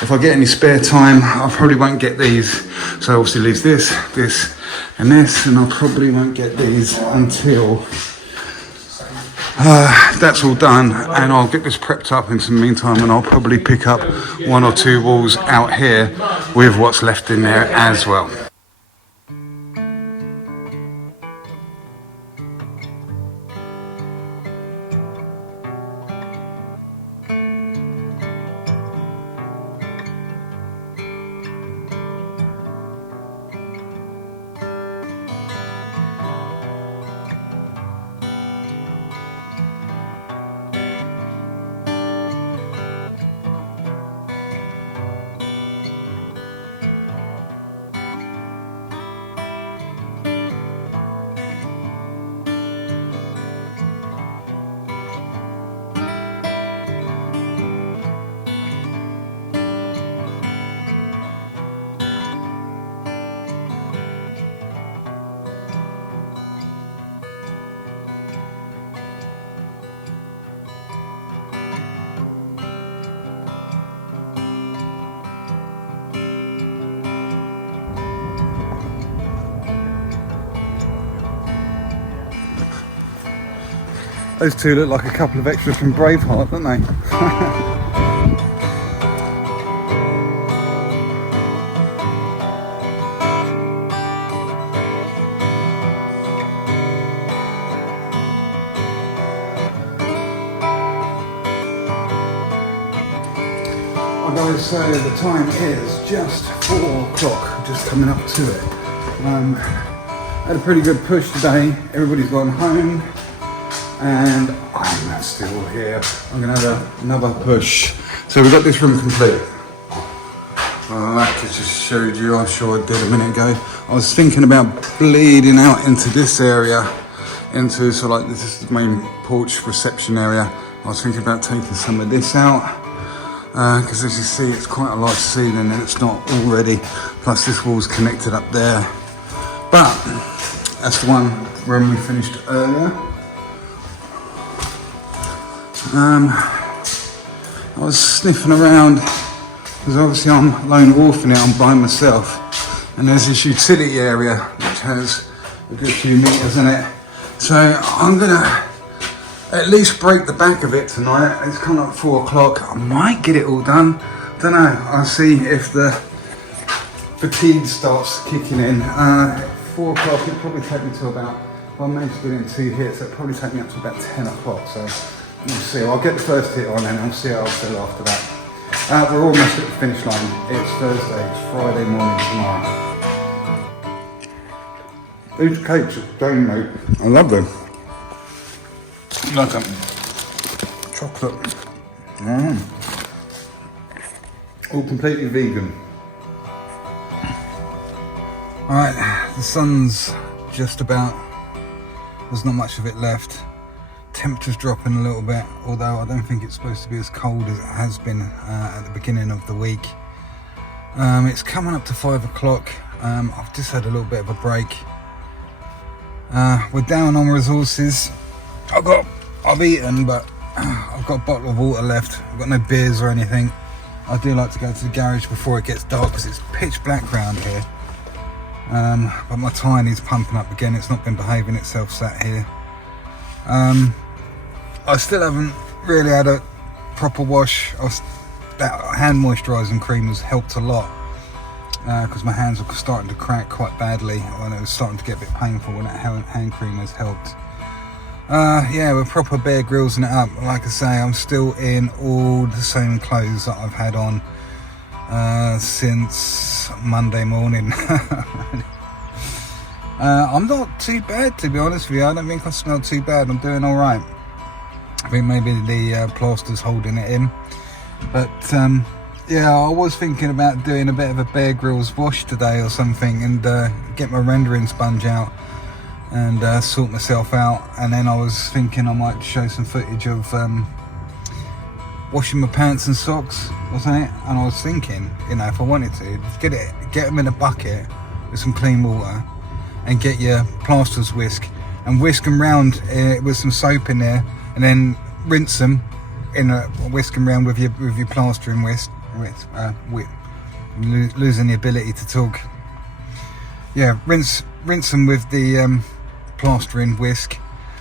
if I get any spare time, I probably won't get these. So obviously leaves this, this, and this, and I probably won't get these until that's all done, and I'll get this prepped up in the meantime, and I'll probably pick up 1 or 2 walls out here with what's left in there as well. Those two look like a couple of extras from Braveheart, don't they? So the time is just 4 o'clock, just coming up to it. Had a pretty good push today. Everybody's gone home and I'm still here. I'm gonna have another push. So we got this room complete. Like I just showed you, I'm sure I did a minute ago. I was thinking about bleeding out into this area, into sort of like this is the main porch reception area. I was thinking about taking some of this out. Because as you see, it's quite a large ceiling and it's not all ready. Plus this wall's connected up there. But that's the one room we finished earlier. I was sniffing around because obviously I'm lone wolfing it, I'm by myself. And there's this utility area which has a good few meters in it. So I'm gonna at least break the back of it tonight. It's kind of 4 o'clock. I might get it all done. Don't know. I'll see if the fatigue starts kicking in. 4 o'clock, it'll probably take me to about, well, I managed to get in 2 hits, so it'll probably take me up to about 10 o'clock. So we'll see. I'll get the first hit on and I'll see how I'll feel after that. We're almost at the finish line. It's Thursday, it's Friday morning tomorrow. These cakes are dang, mate. I love them. Like a chocolate. All completely vegan. Alright, the sun's just about, there's not much of it left. Temperature's dropping a little bit, although I don't think it's supposed to be as cold as it has been at the beginning of the week. It's coming up to 5 o'clock. I've just had a little bit of a break. We're down on resources. I've eaten, but I've got a bottle of water left. I've got no beers or anything. I do like to go to the garage before it gets dark because it's pitch black round here. But my tyre needs pumping up again. It's not been behaving itself sat here. I still haven't really had a proper wash. That hand moisturising cream has helped a lot because my hands were starting to crack quite badly and it was starting to get a bit painful when that hand cream has helped. Yeah, we're proper Bear Grillsing it up. Like I say, I'm still in all the same clothes that I've had on since Monday morning. I'm not too bad, to be honest with you. I don't think I smell too bad. I'm doing all right. I think maybe the plaster's holding it in. But yeah, I was thinking about doing a bit of a Bear Grylls wash today or something and get my rendering sponge out and sort myself out. And then I was thinking I might show some footage of washing my pants and socks or something. And I was thinking, you know, if I wanted to, get them in a bucket with some clean water and get your plasters whisk and whisk them round with some soap in there, and then rinse them in a whisk them round with your plastering whisk. Losing the ability to talk. Yeah, rinse them with the plastering whisk,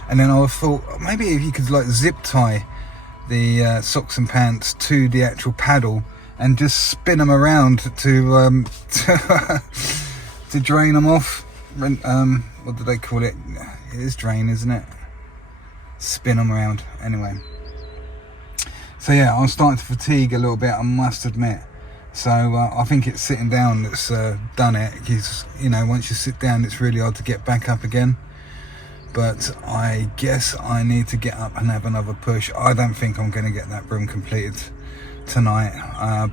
and then I thought maybe if you could like zip tie the socks and pants to the actual paddle and just spin them around to to drain them off. What do they call it? It is drain, isn't it? Spin them around. Anyway. So yeah, I'm starting to fatigue a little bit, I must admit. So I think it's sitting down that's done it. Because, you know, once you sit down, it's really hard to get back up again. But I guess I need to get up and have another push. I don't think I'm going to get that room completed tonight,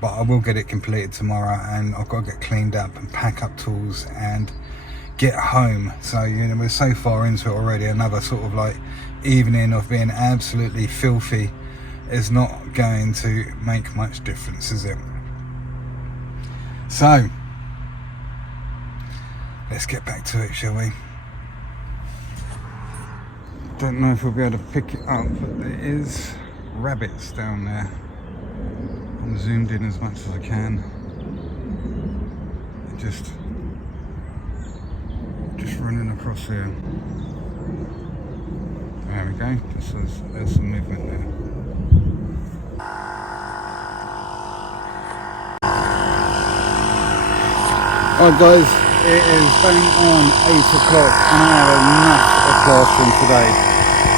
but I will get it completed tomorrow, and I've got to get cleaned up and pack up tools and get home. So, you know, we're so far into it already. Another sort of like evening of being absolutely filthy is not going to make much difference, is it? So let's get back to it, shall we? Don't know if we'll be able to pick it up, but there is rabbits down there. I'm zoomed in as much as I can. Just running across here. There we Okay, there's some movement there. Alright guys, it is bang on 8 o'clock and I have enough of plastering today.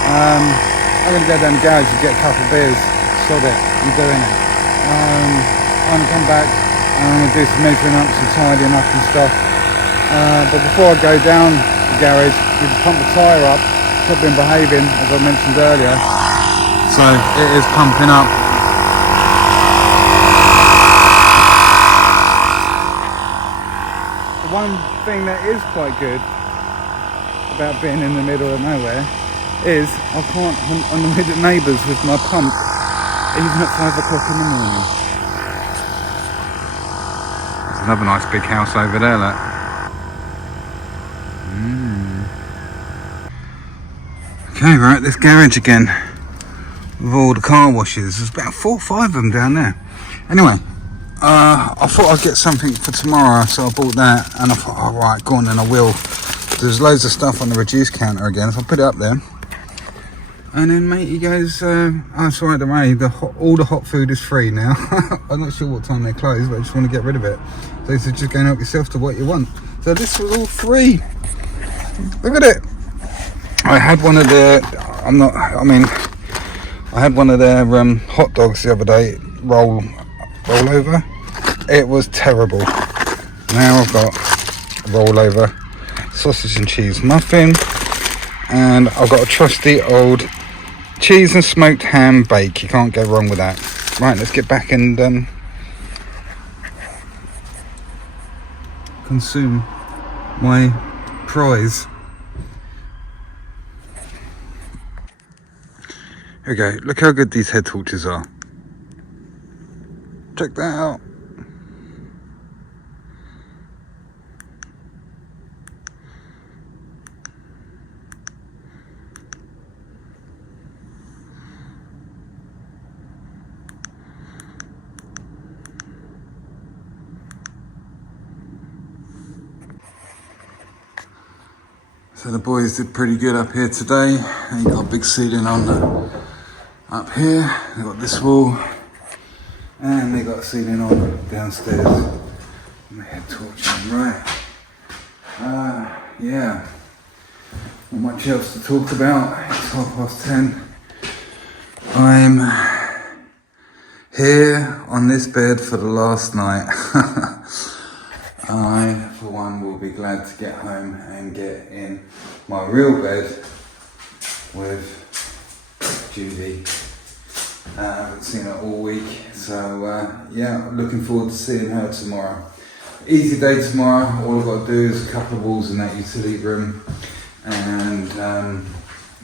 I'm going to go down the garage and get a couple of beers. Sod it, I'm doing it. I'm going to come back and I'm going to do some measuring up, some tidying up and stuff. But before I go down the garage, we just pump the tyre up. It's not been behaving, as I mentioned earlier. So it is pumping up. One thing that is quite good about being in the middle of nowhere is I can't hunt on the neighbours with my pump even at 5 o'clock in the morning. There's another nice big house over there, look. Okay, we're at this garage again with all the car washes. There's about 4 or 5 of them down there. Anyway, I thought I'd get something for tomorrow, so I bought that, and I thought, all right, go on then, I will. There's loads of stuff on the reduced counter again, so I'll put it up there. And then mate, he goes, oh, sorry, the way all the hot food is free now. I'm not sure what time they close, but I just want to get rid of it. So he said, just go and help yourself to what you want. So this was all free. Look at it. I had one of their, I had one of their hot dogs the other day, rollover. It was terrible. Now I've got a rollover sausage and cheese muffin, and I've got a trusty old cheese and smoked ham bake. You can't go wrong with that. Right, let's get back and consume my prize. Here we go. Look how good these head torches are. Check that out. So the boys did pretty good up here today. They got a big ceiling on up here. They got this wall, and they got a ceiling on downstairs. My head torch on, right. Yeah. Not much else to talk about. It's 10:30. I'm here on this bed for the last night. I, for one, will be glad to get home and get in my real bed with Judy. I haven't seen her all week, so yeah, looking forward to seeing her tomorrow. Easy day tomorrow. All I've got to do is a couple of walls in that utility room and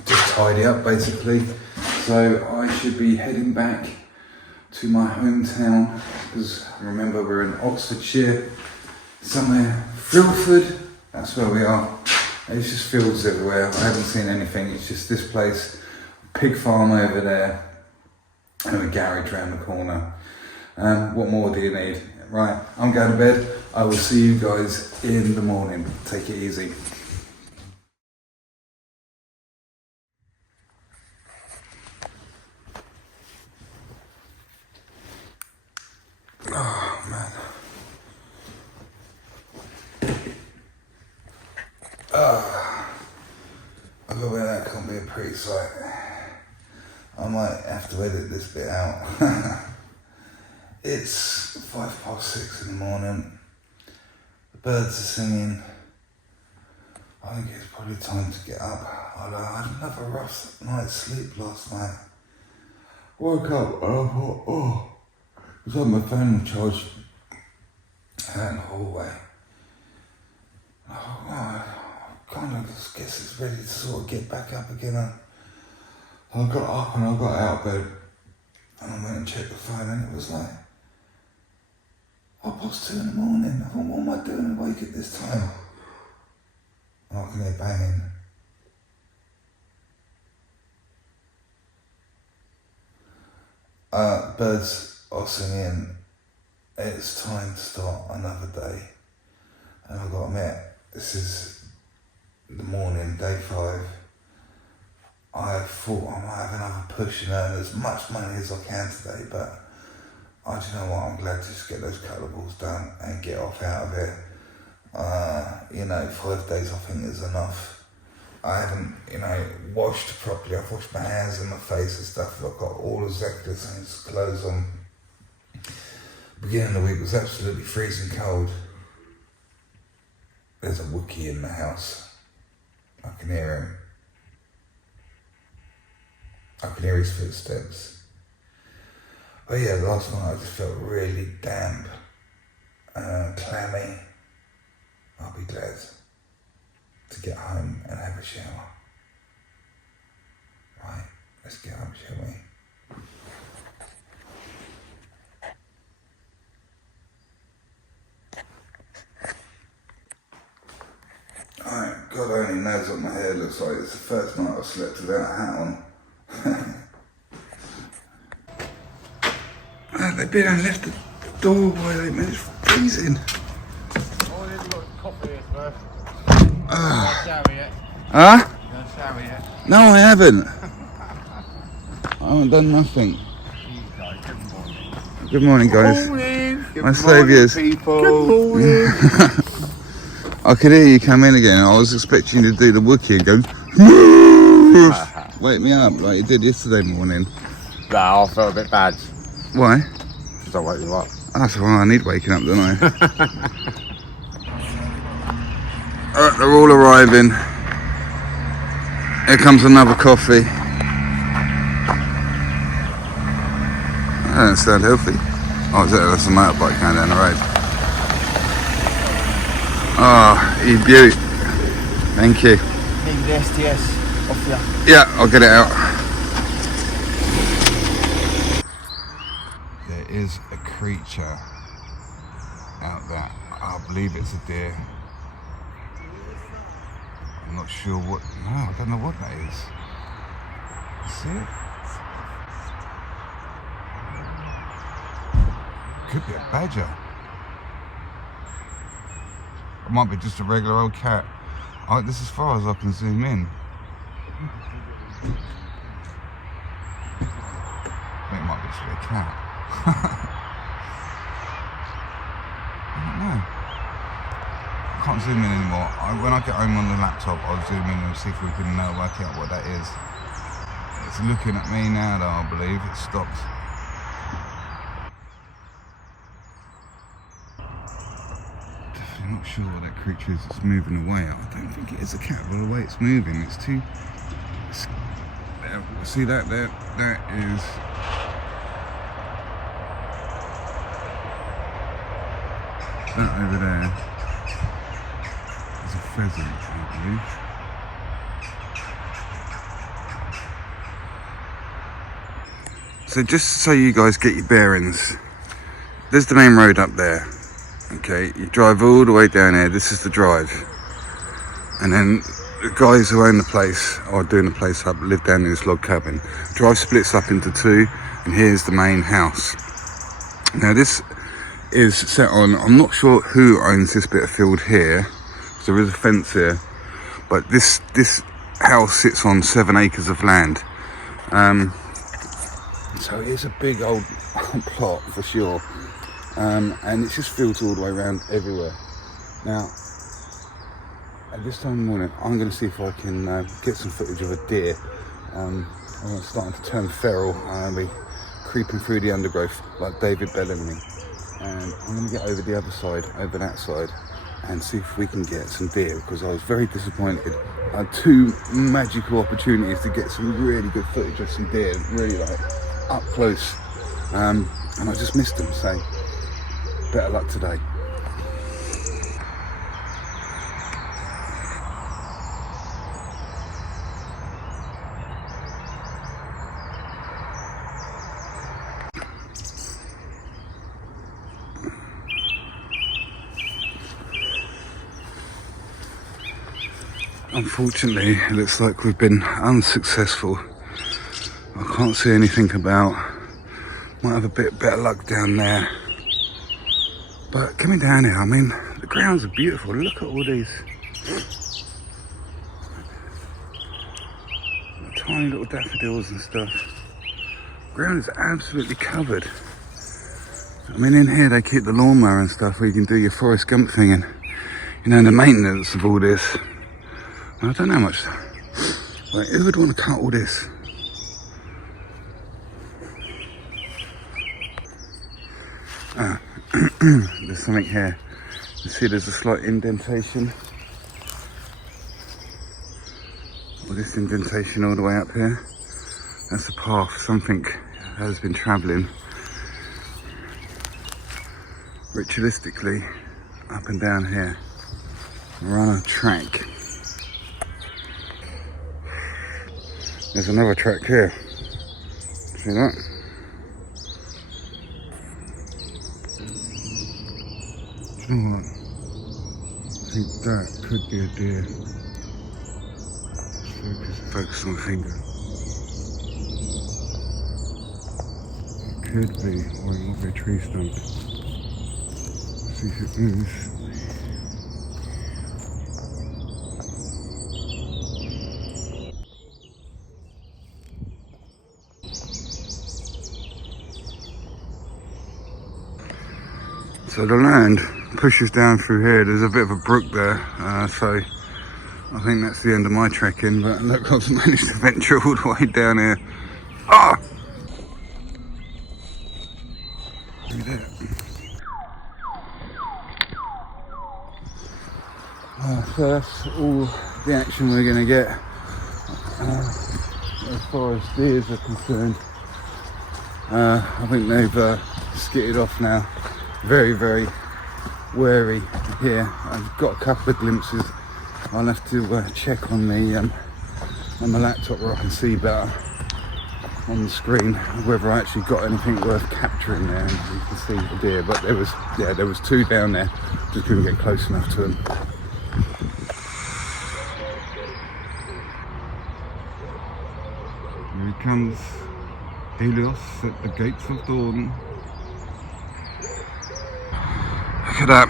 just tidy up basically. So I should be heading back to my hometown, because remember we're in Oxfordshire, somewhere, Filford, that's where we are. It's just fields everywhere. I haven't seen anything. It's just this place, pig farm over there, and a garage around the corner. What more do you need? Right, I'm going to bed. I will see you guys in the morning. Take it easy. Oh man. I go where that can't be a pretty sight. I might have to edit this bit out. It's 6:05 in the morning. The birds are singing. I think it's probably time to get up. I had another rough night's sleep last night. Woke up and I thought, oh, I was on my phone charged out in the hallway. I thought, oh, I kind of guess it's ready to sort of get back up again. I got up and I got out of bed and I went and checked the phone, and it was like 2:30 in the morning. I thought, what am I doing awake at this time? And I can hear banging. Birds are singing. It's time to start another day. And I've got to admit, this is the morning, day 5. I've thought I might have another push and earn as much money as I can today, but do you know what, I'm glad to just get those colourables done and get off out of it. 5 days I think is enough. I haven't, washed properly. I've washed my hands and my face and stuff. I've got all exactly the same clothes on. Beginning of the week was absolutely freezing cold. There's a Wookiee in the house. I can hear him. I can hear his footsteps. Oh yeah, last night I just felt really damp, clammy. I'll be glad to get home and have a shower. Right, let's get home, shall we? Alright, God only knows what my hair looks like. It's the first night I've slept without a hat on. They've been and left the door wide open, it's freezing. Huh? No, I haven't. I haven't done nothing. Good morning, guys. My saviours. People. Good morning. I could hear you come in again. I was expecting you to do the Wookiee and go, wake me up like you did yesterday morning. No, I felt a bit bad. Why? Because I woke you up. That's why I need waking up, don't I? Alright, they're all arriving. Here comes another coffee. That don't sound healthy. Oh, that's a motorbike going down the road. Oh, you beaut. Thank you. Need the STS off you. Yeah, I'll get it out. There is a creature out there. I believe it's a deer. I'm not sure what. No, I don't know what that is. See it? Could be a badger. It might be just a regular old cat. This is as far as I can zoom in. I think it might be just a cat. I don't know. I can't zoom in anymore. When I get home on the laptop, I'll zoom in and see if we can work out what that is. It's looking at me now though, I believe. It's stopped. I'm not sure what that creature is that's moving away. I don't think it is a cat, but the way it's moving, it's too... See that there? That is... That over there is a pheasant, I believe. So just so you guys get your bearings, there's the main road up there. Okay, you drive all the way down here, this is the drive. And then the guys who own the place, or doing the place up, live down in this log cabin. The drive splits up into two, and here's the main house. Now this is set on, I'm not sure who owns this bit of field here, because there is a fence here, but this house sits on 7 acres of land. So it's a big old plot for sure. And it's just fields all the way around everywhere. Now, at this time of the morning, I'm going to see if I can get some footage of a deer. I'm starting to turn feral. I'll be creeping through the undergrowth like David Bellamy. And I'm going to get over the other side, over that side, and see if we can get some deer, because I was very disappointed. I had 2 magical opportunities to get some really good footage of some deer, really like up close. And I just missed them, so better luck today. Unfortunately, it looks like we've been unsuccessful. I can't see anything about. Might have a bit better luck down there. But coming down here, I mean, the grounds are beautiful. Look at all these tiny little daffodils and stuff. Ground is absolutely covered. I mean, in here they keep the lawnmower and stuff where you can do your Forrest Gump thing and, you know, the maintenance of all this. I don't know how much. Like, who would want to cut all this? There's something here. You see there's a slight indentation. Well, this indentation all the way up here. That's a path something has been travelling ritualistically up and down here. We're on a track. There's another track here. See that? Do you know what? I think that could be a deer. Focus on the finger. It could be, or it might be a tree stump. See if it moves. So the land pushes down through here. There's a bit of a brook there, so I think that's the end of my trekking. But look, I've managed to venture all the way down here. Ah! Look at that. So that's all the action we're going to get as far as deers are concerned. I think they've skittered off now. Very, very wary here. I've got a couple of glimpses. I'll have to check on my laptop where I can see better on the screen whether I actually got anything worth capturing there. And you can see the deer, but there was two down there. Just couldn't get close enough to them. Here he comes, Helios at the gates of dawn. Look at that.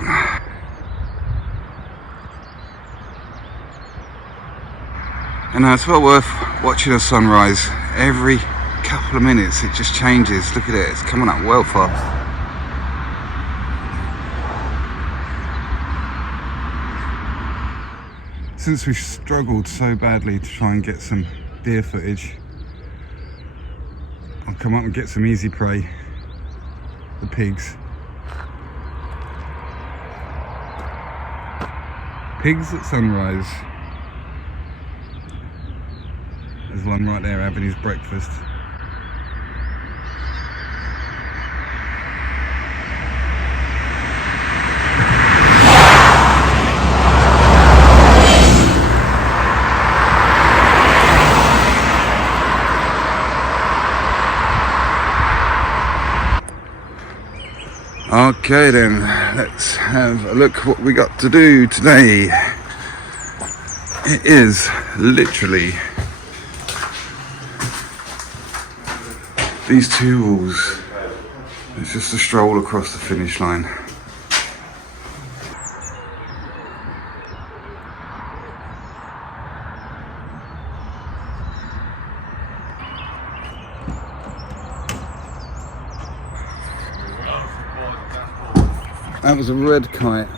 And it's well worth watching a sunrise. Every couple of minutes it just changes. Look at it, it's coming up well fast. Since we struggled so badly to try and get some deer footage, I'll come up and get some easy prey, the pigs. Pigs at sunrise. There's one right there having his breakfast. Okay then, let's have a look what we got to do today. It is literally these two walls. It's just a stroll across the finish line. That was a red kite.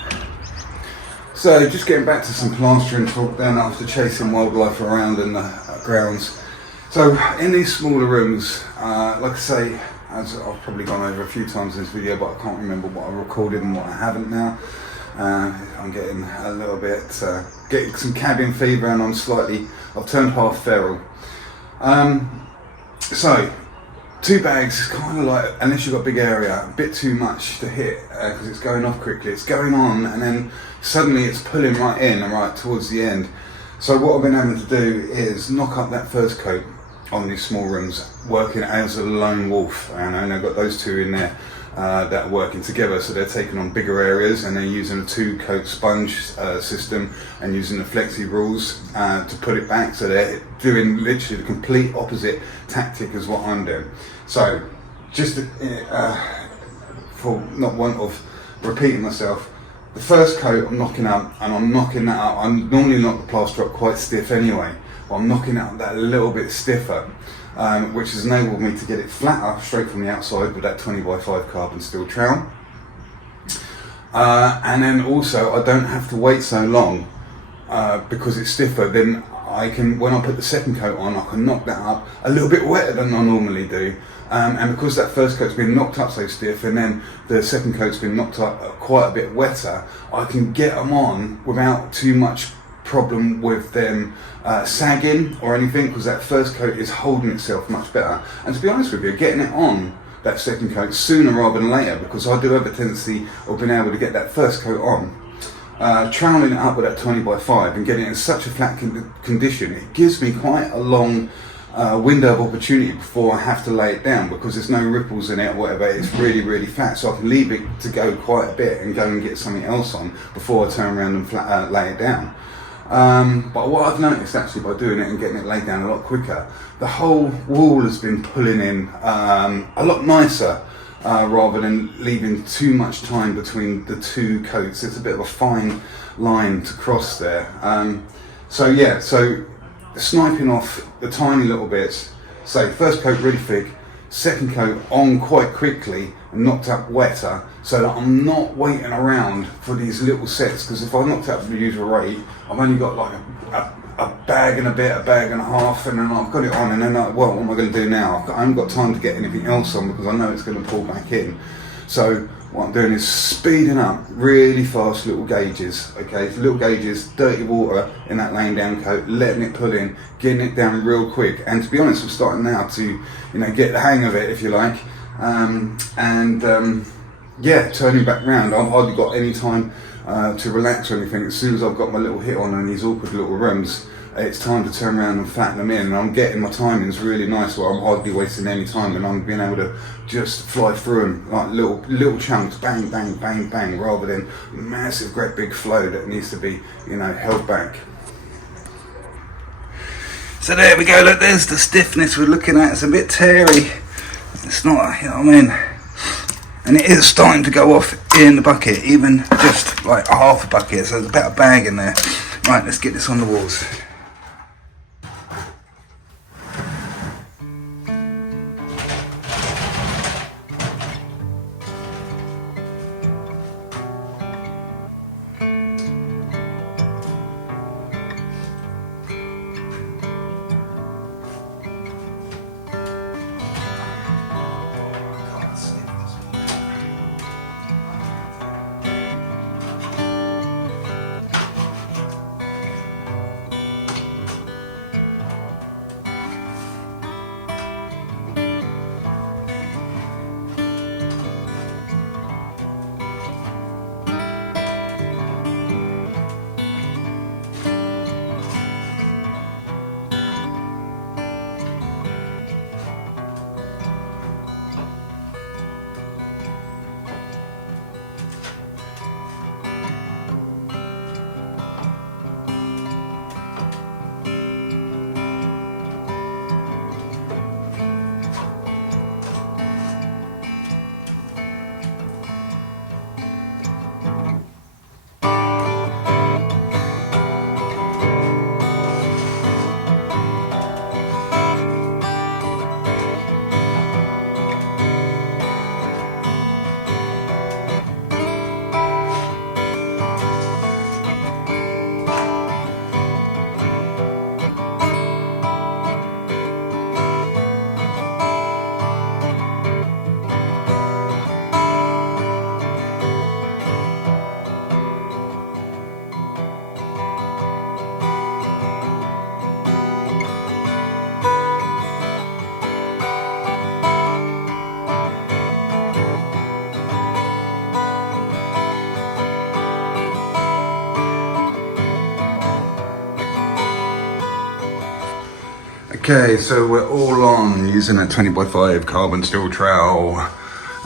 So just getting back to some plastering talk then after chasing wildlife around in the grounds. So in these smaller rooms, like I say, as I've probably gone over a few times in this video, but I can't remember what I recorded and what I haven't now. I'm getting a little bit, getting some cabin fever, and I've turned half feral. So 2 bags is kind of like, unless you've got a big area, a bit too much to hit because it's going off quickly. It's going on and then suddenly it's pulling right in and right towards the end. So what I've been able to do is knock up that first coat on these small rooms, working as a lone wolf. And I've got those two in there that are working together, so they're taking on bigger areas and they're using a 2-coat sponge system and using the flexi rules to put it back, so they're doing literally the complete opposite tactic as what I'm doing. So just for not want of repeating myself, the first coat I'm knocking out, and I'm knocking that out. I'm normally knock the plaster up quite stiff anyway, but I'm knocking out that a little bit stiffer, which has enabled me to get it flatter straight from the outside with that 20x5 carbon steel trowel. And then also I don't have to wait so long because it's stiffer. Then I can, when I put the second coat on, I can knock that up a little bit wetter than I normally do. And because that first coat's been knocked up so stiff, and then the second coat's been knocked up quite a bit wetter, I can get them on without too much problem with them sagging or anything, because that first coat is holding itself much better. And to be honest with you, getting it on that second coat sooner rather than later, because I do have a tendency of being able to get that first coat on, troweling it up with that 20x5 and getting it in such a flat condition, it gives me quite a long window of opportunity before I have to lay it down, because there's no ripples in it or whatever. It's really, really flat, so I can leave it to go quite a bit and go and get something else on before I turn around and lay it down. But what I've noticed actually by doing it and getting it laid down a lot quicker, the whole wall has been pulling in a lot nicer, rather than leaving too much time between the two coats. It's a bit of a fine line to cross there. So yeah, so sniping off the tiny little bits, say first coat really thick, second coat on quite quickly and knocked up wetter, so that I'm not waiting around for these little sets, because if I knocked up the usual rate, I've only got like a bag and a bit, a bag and a half, and then I've got it on, and then like, well, what am I going to do now? I haven't got time to get anything else on because I know it's going to pull back in. So what I'm doing is speeding up really fast little gauges, okay? So little gauges, dirty water in that laying down coat, letting it pull in, getting it down real quick. And to be honest, I'm starting now to, you know, get the hang of it, if you like. Yeah, turning back round, I've hardly got any time to relax or anything. As soon as I've got my little hit on in these awkward little rims, it's time to turn around and flatten them in, and I'm getting my timings really nice where I'm hardly wasting any time, and I'm being able to just fly through them like little chunks, bang, bang, bang, bang, rather than massive, great big flow that needs to be, you know, held back. So there we go, look, there's the stiffness we're looking at. It's a bit teary, it's not, you know what I mean, and it is starting to go off in the bucket, even just like a half a bucket, so there's about a bag in there. Right, let's get this on the walls. Okay, so we're all on using a 20x5 carbon steel trowel,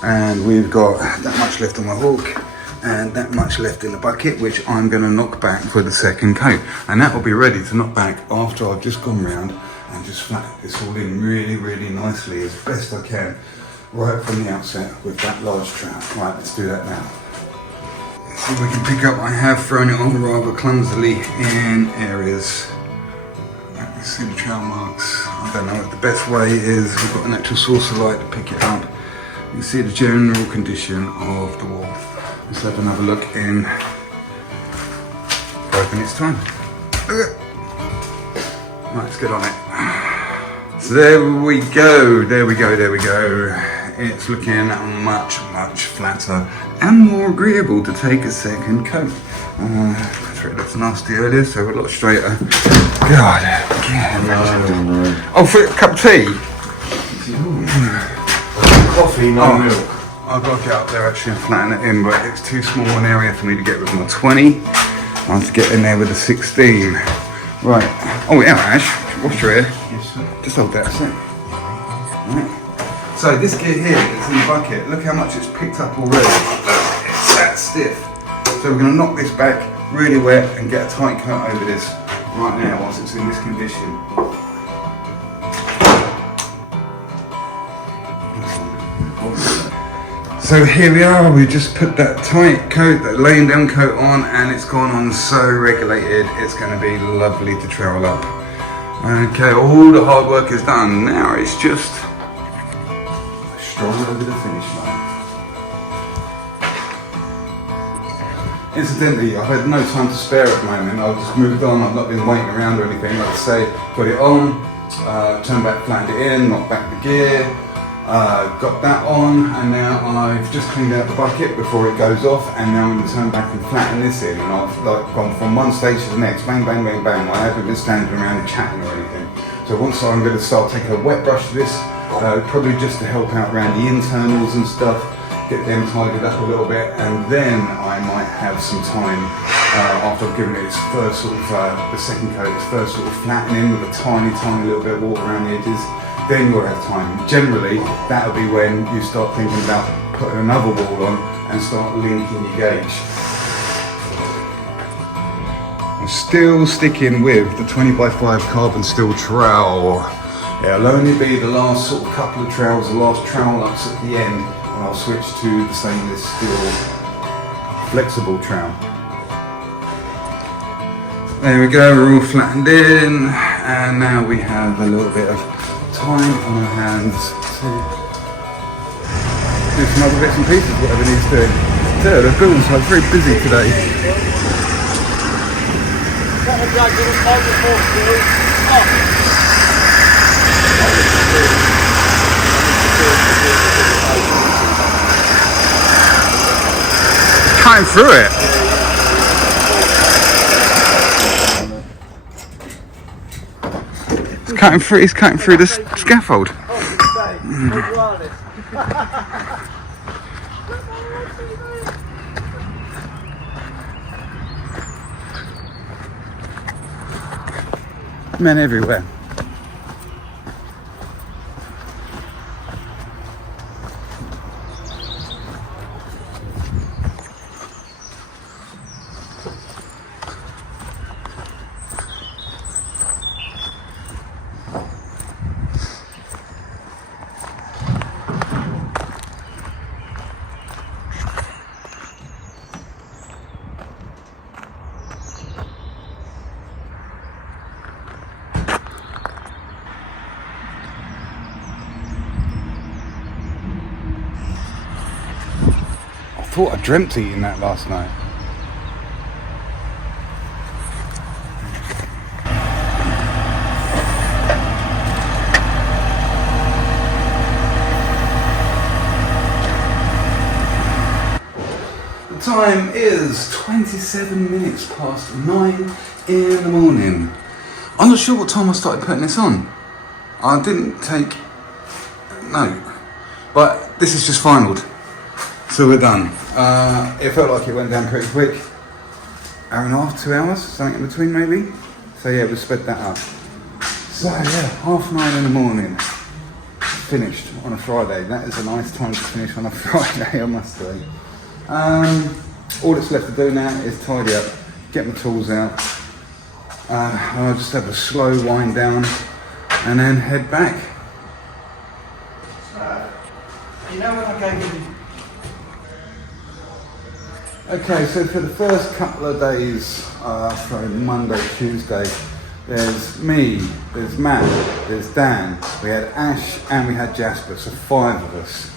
and we've got that much left on my hook and that much left in the bucket, which I'm going to knock back for the second coat, and that will be ready to knock back after I've just gone round and just flattened this all in really, really nicely as best I can right from the outset with that large trowel. Right, let's do that now. See if we can pick up. I have thrown it on rather clumsily in areas. You see the trail marks. I don't know. The best way is we've got an actual source of light to pick it up. You can see the general condition of the wall. Let's have another look in 5 minutes time. Right, let's get on it. So there we go, there we go, there we go. It's looking much flatter and more agreeable to take a second coat. It looks nasty earlier, so a lot straighter. God, yeah. Oh, for a cup of tea? Coffee, no milk. I've got to get up there actually and flatten it in, but it's too small an area for me to get with my 20. I have to get in there with a 16. Right. Oh yeah, Ash, wash your hair. Yes, sir. Just hold that a sec. Right. So this gear here that's in the bucket, look how much it's picked up already. Look, it's that stiff. So we're going to knock this back really wet and get a tight coat over this right now whilst it's in this condition. So here we are, we just put that tight coat, that laying down coat on, and it's gone on so regulated, it's going to be lovely to travel up. Okay, all the hard work is done, now it's just a stroll over the finish line. Incidentally, I've had no time to spare at the moment, I've just moved on, I've not been waiting around or anything. Like I say, got it on, turned back, flattened it in, knocked back the gear, got that on, and now I've just cleaned out the bucket before it goes off, and now I'm going to turn back and flatten this in, and I've gone from one stage to the next, bang, bang, bang, bang. I haven't been standing around and chatting or anything. So once I'm going to start taking a wet brush to this, probably just to help out around the internals and stuff, get them tidied up a little bit, and then I might have some time after I've given it its first sort of, the second coat, its first sort of flattening with a tiny little bit of water around the edges. Then you'll have time. Generally, that'll be when you start thinking about putting another wall on and start linking your gauge. I'm still sticking with the 20x5 carbon steel trowel. It'll only be the last sort of couple of trowels, the last trowel ups at the end, and I'll switch to the stainless steel flexible trowel. There we go, we're all flattened in, and now we have a little bit of time on our hands to do some other bits and pieces, whatever needs doing. So the building site's very busy today. Cutting through it. He's cutting through the scaffold. Men everywhere. I thought I dreamt eating that last night. The time is 27 minutes past 9 in the morning. I'm not sure what time I started putting this on. I didn't take note, but this is just finalled. So we're done. It felt like it went down pretty quick. Hour and a half, 2 hours, something in between maybe. So yeah, we sped that up. So yeah, 9:30 in the morning. Finished on a Friday. That is a nice time to finish on a Friday, I must say. All that's left to do now is tidy up, get my tools out. And I'll just have a slow wind down and then head back. You know when I gave you... Okay, so for the first couple of days, from Monday, Tuesday, There's me, there's Matt, there's Dan, we had Ash and we had Jasper, so 5 of us.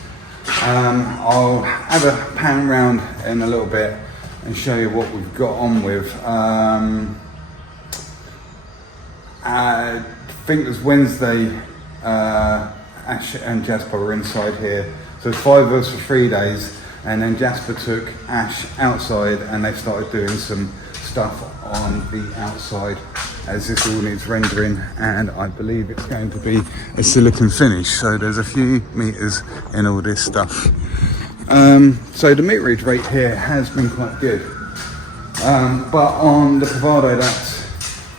I'll have a pan round in a little bit and show you what we've got on with. I think it was Wednesday, Ash and Jasper were inside here. So 5 of us for 3 days, and then Jasper took Ash outside and they started doing some stuff on the outside, as this all needs rendering, and I believe it's going to be a silicon finish. So there's a few meters in all this stuff. So the meterage rate here has been quite good. But on the bravado that,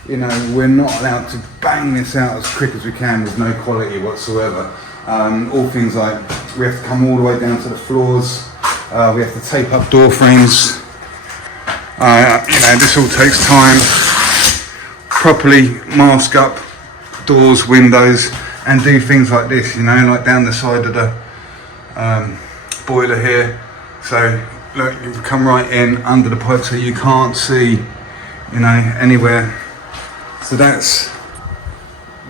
you know, we're not allowed to bang this out as quick as we can with no quality whatsoever. All things like we have to come all the way down to the floors, we have to tape up door frames. You know, this all takes time. Properly mask up doors, windows, and do things like this, you know, like down the side of the boiler here. So look, you can come right in under the pipe so you can't see, you know, anywhere. So that's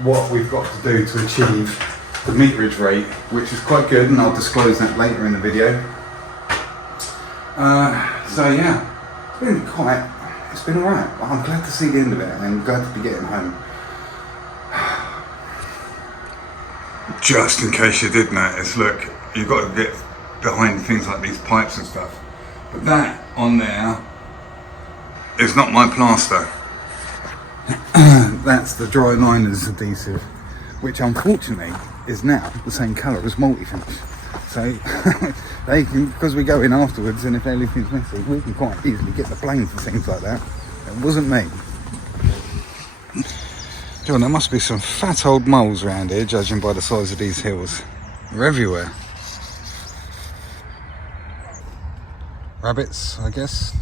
what we've got to do to achieve the meterage rate, which is quite good, and I'll disclose that later in the video. So yeah, it's been alright. I'm glad to see the end of it, and I'm glad to be getting home. Just in case you did notice, look, you've got to get behind things like these pipes and stuff. But that on there is not my plaster. That's the dry liners adhesive, which unfortunately is now the same colour as multi-finish. So they can, because we go in afterwards, and if anything's messy, we can quite easily get the blame for things like that. It wasn't me. John, there must be some fat old moles around here, judging by the size of these hills. They're everywhere. Rabbits, I guess.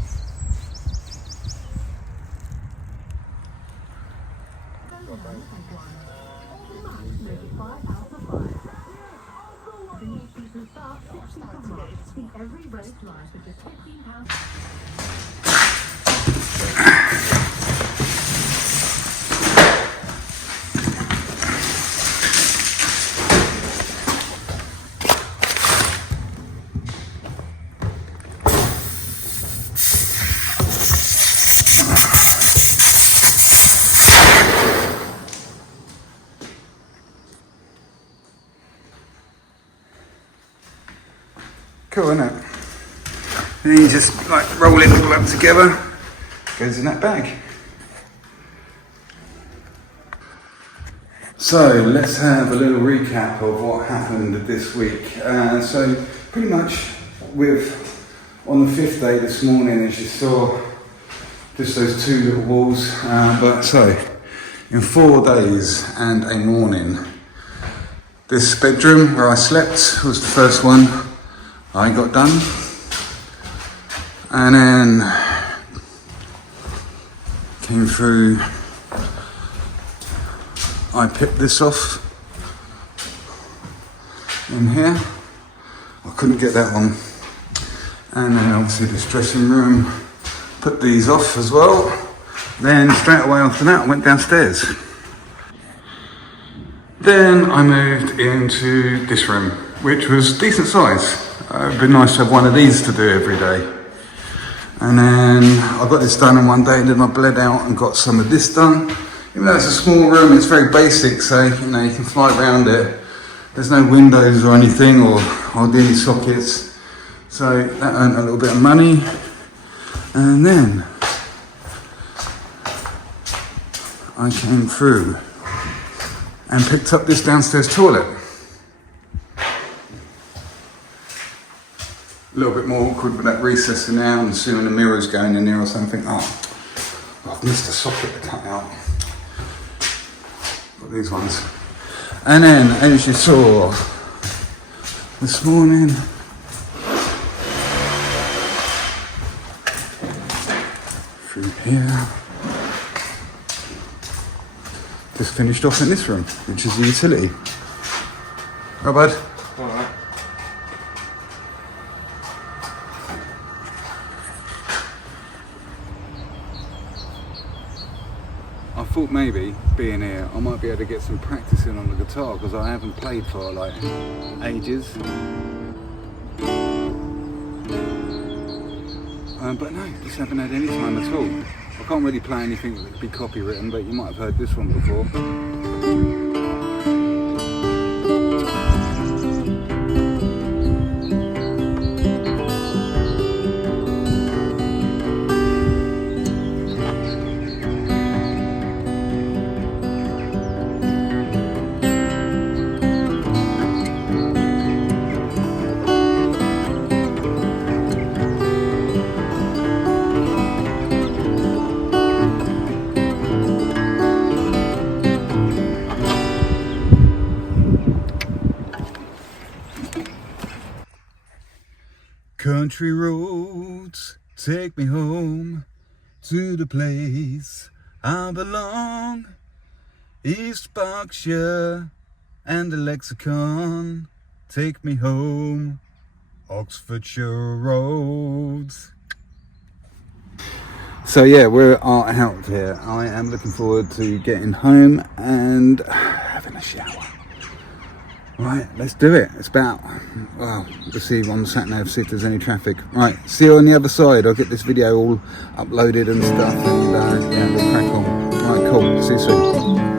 Cool, isn't it? And then you just like roll it all up together, goes in that bag. So let's have a little recap of what happened this week. So pretty much on the 5th day this morning, as you saw, just those 2 little walls. But so in 4 days and a morning, this bedroom where I slept was the first one I got done, and then came through, I picked this off in here, I couldn't get that one, and then obviously this dressing room, put these off as well. Then straight away after that I went downstairs. Then I moved into this room, which was decent size. It'd be nice to have one of these to do every day. And then I got this done in one day, and then I bled out and got some of this done. Even though it's a small room, it's very basic, so you know, you can fly around it. There's no windows or anything, or hardly any sockets. So that earned a little bit of money. And then I came through and picked up this downstairs toilet. A little bit more awkward with that recess in there, and assuming the mirror's going in there or something. Oh, I've missed a socket to cut out. Got these ones. And then, as you saw this morning, through here, just finished off in this room, which is the utility. Right, bud? Alright. thought maybe, being here, I might be able to get some practice in on the guitar, because I haven't played for like ages. But no, just haven't had any time at all. I can't really play anything that would be copywritten, but you might have heard this one before. Country roads take me home to the place I belong. East Berkshire and the lexicon take me home. Oxfordshire roads. So yeah, we're out here. I am looking forward to getting home and having a shower. Right, let's do it. It's about, well, we'll see on Saturday, see if there's any traffic. Right, see you on the other side. I'll get this video all uploaded and stuff, and yeah, we'll crack on. Right, cool. See you soon.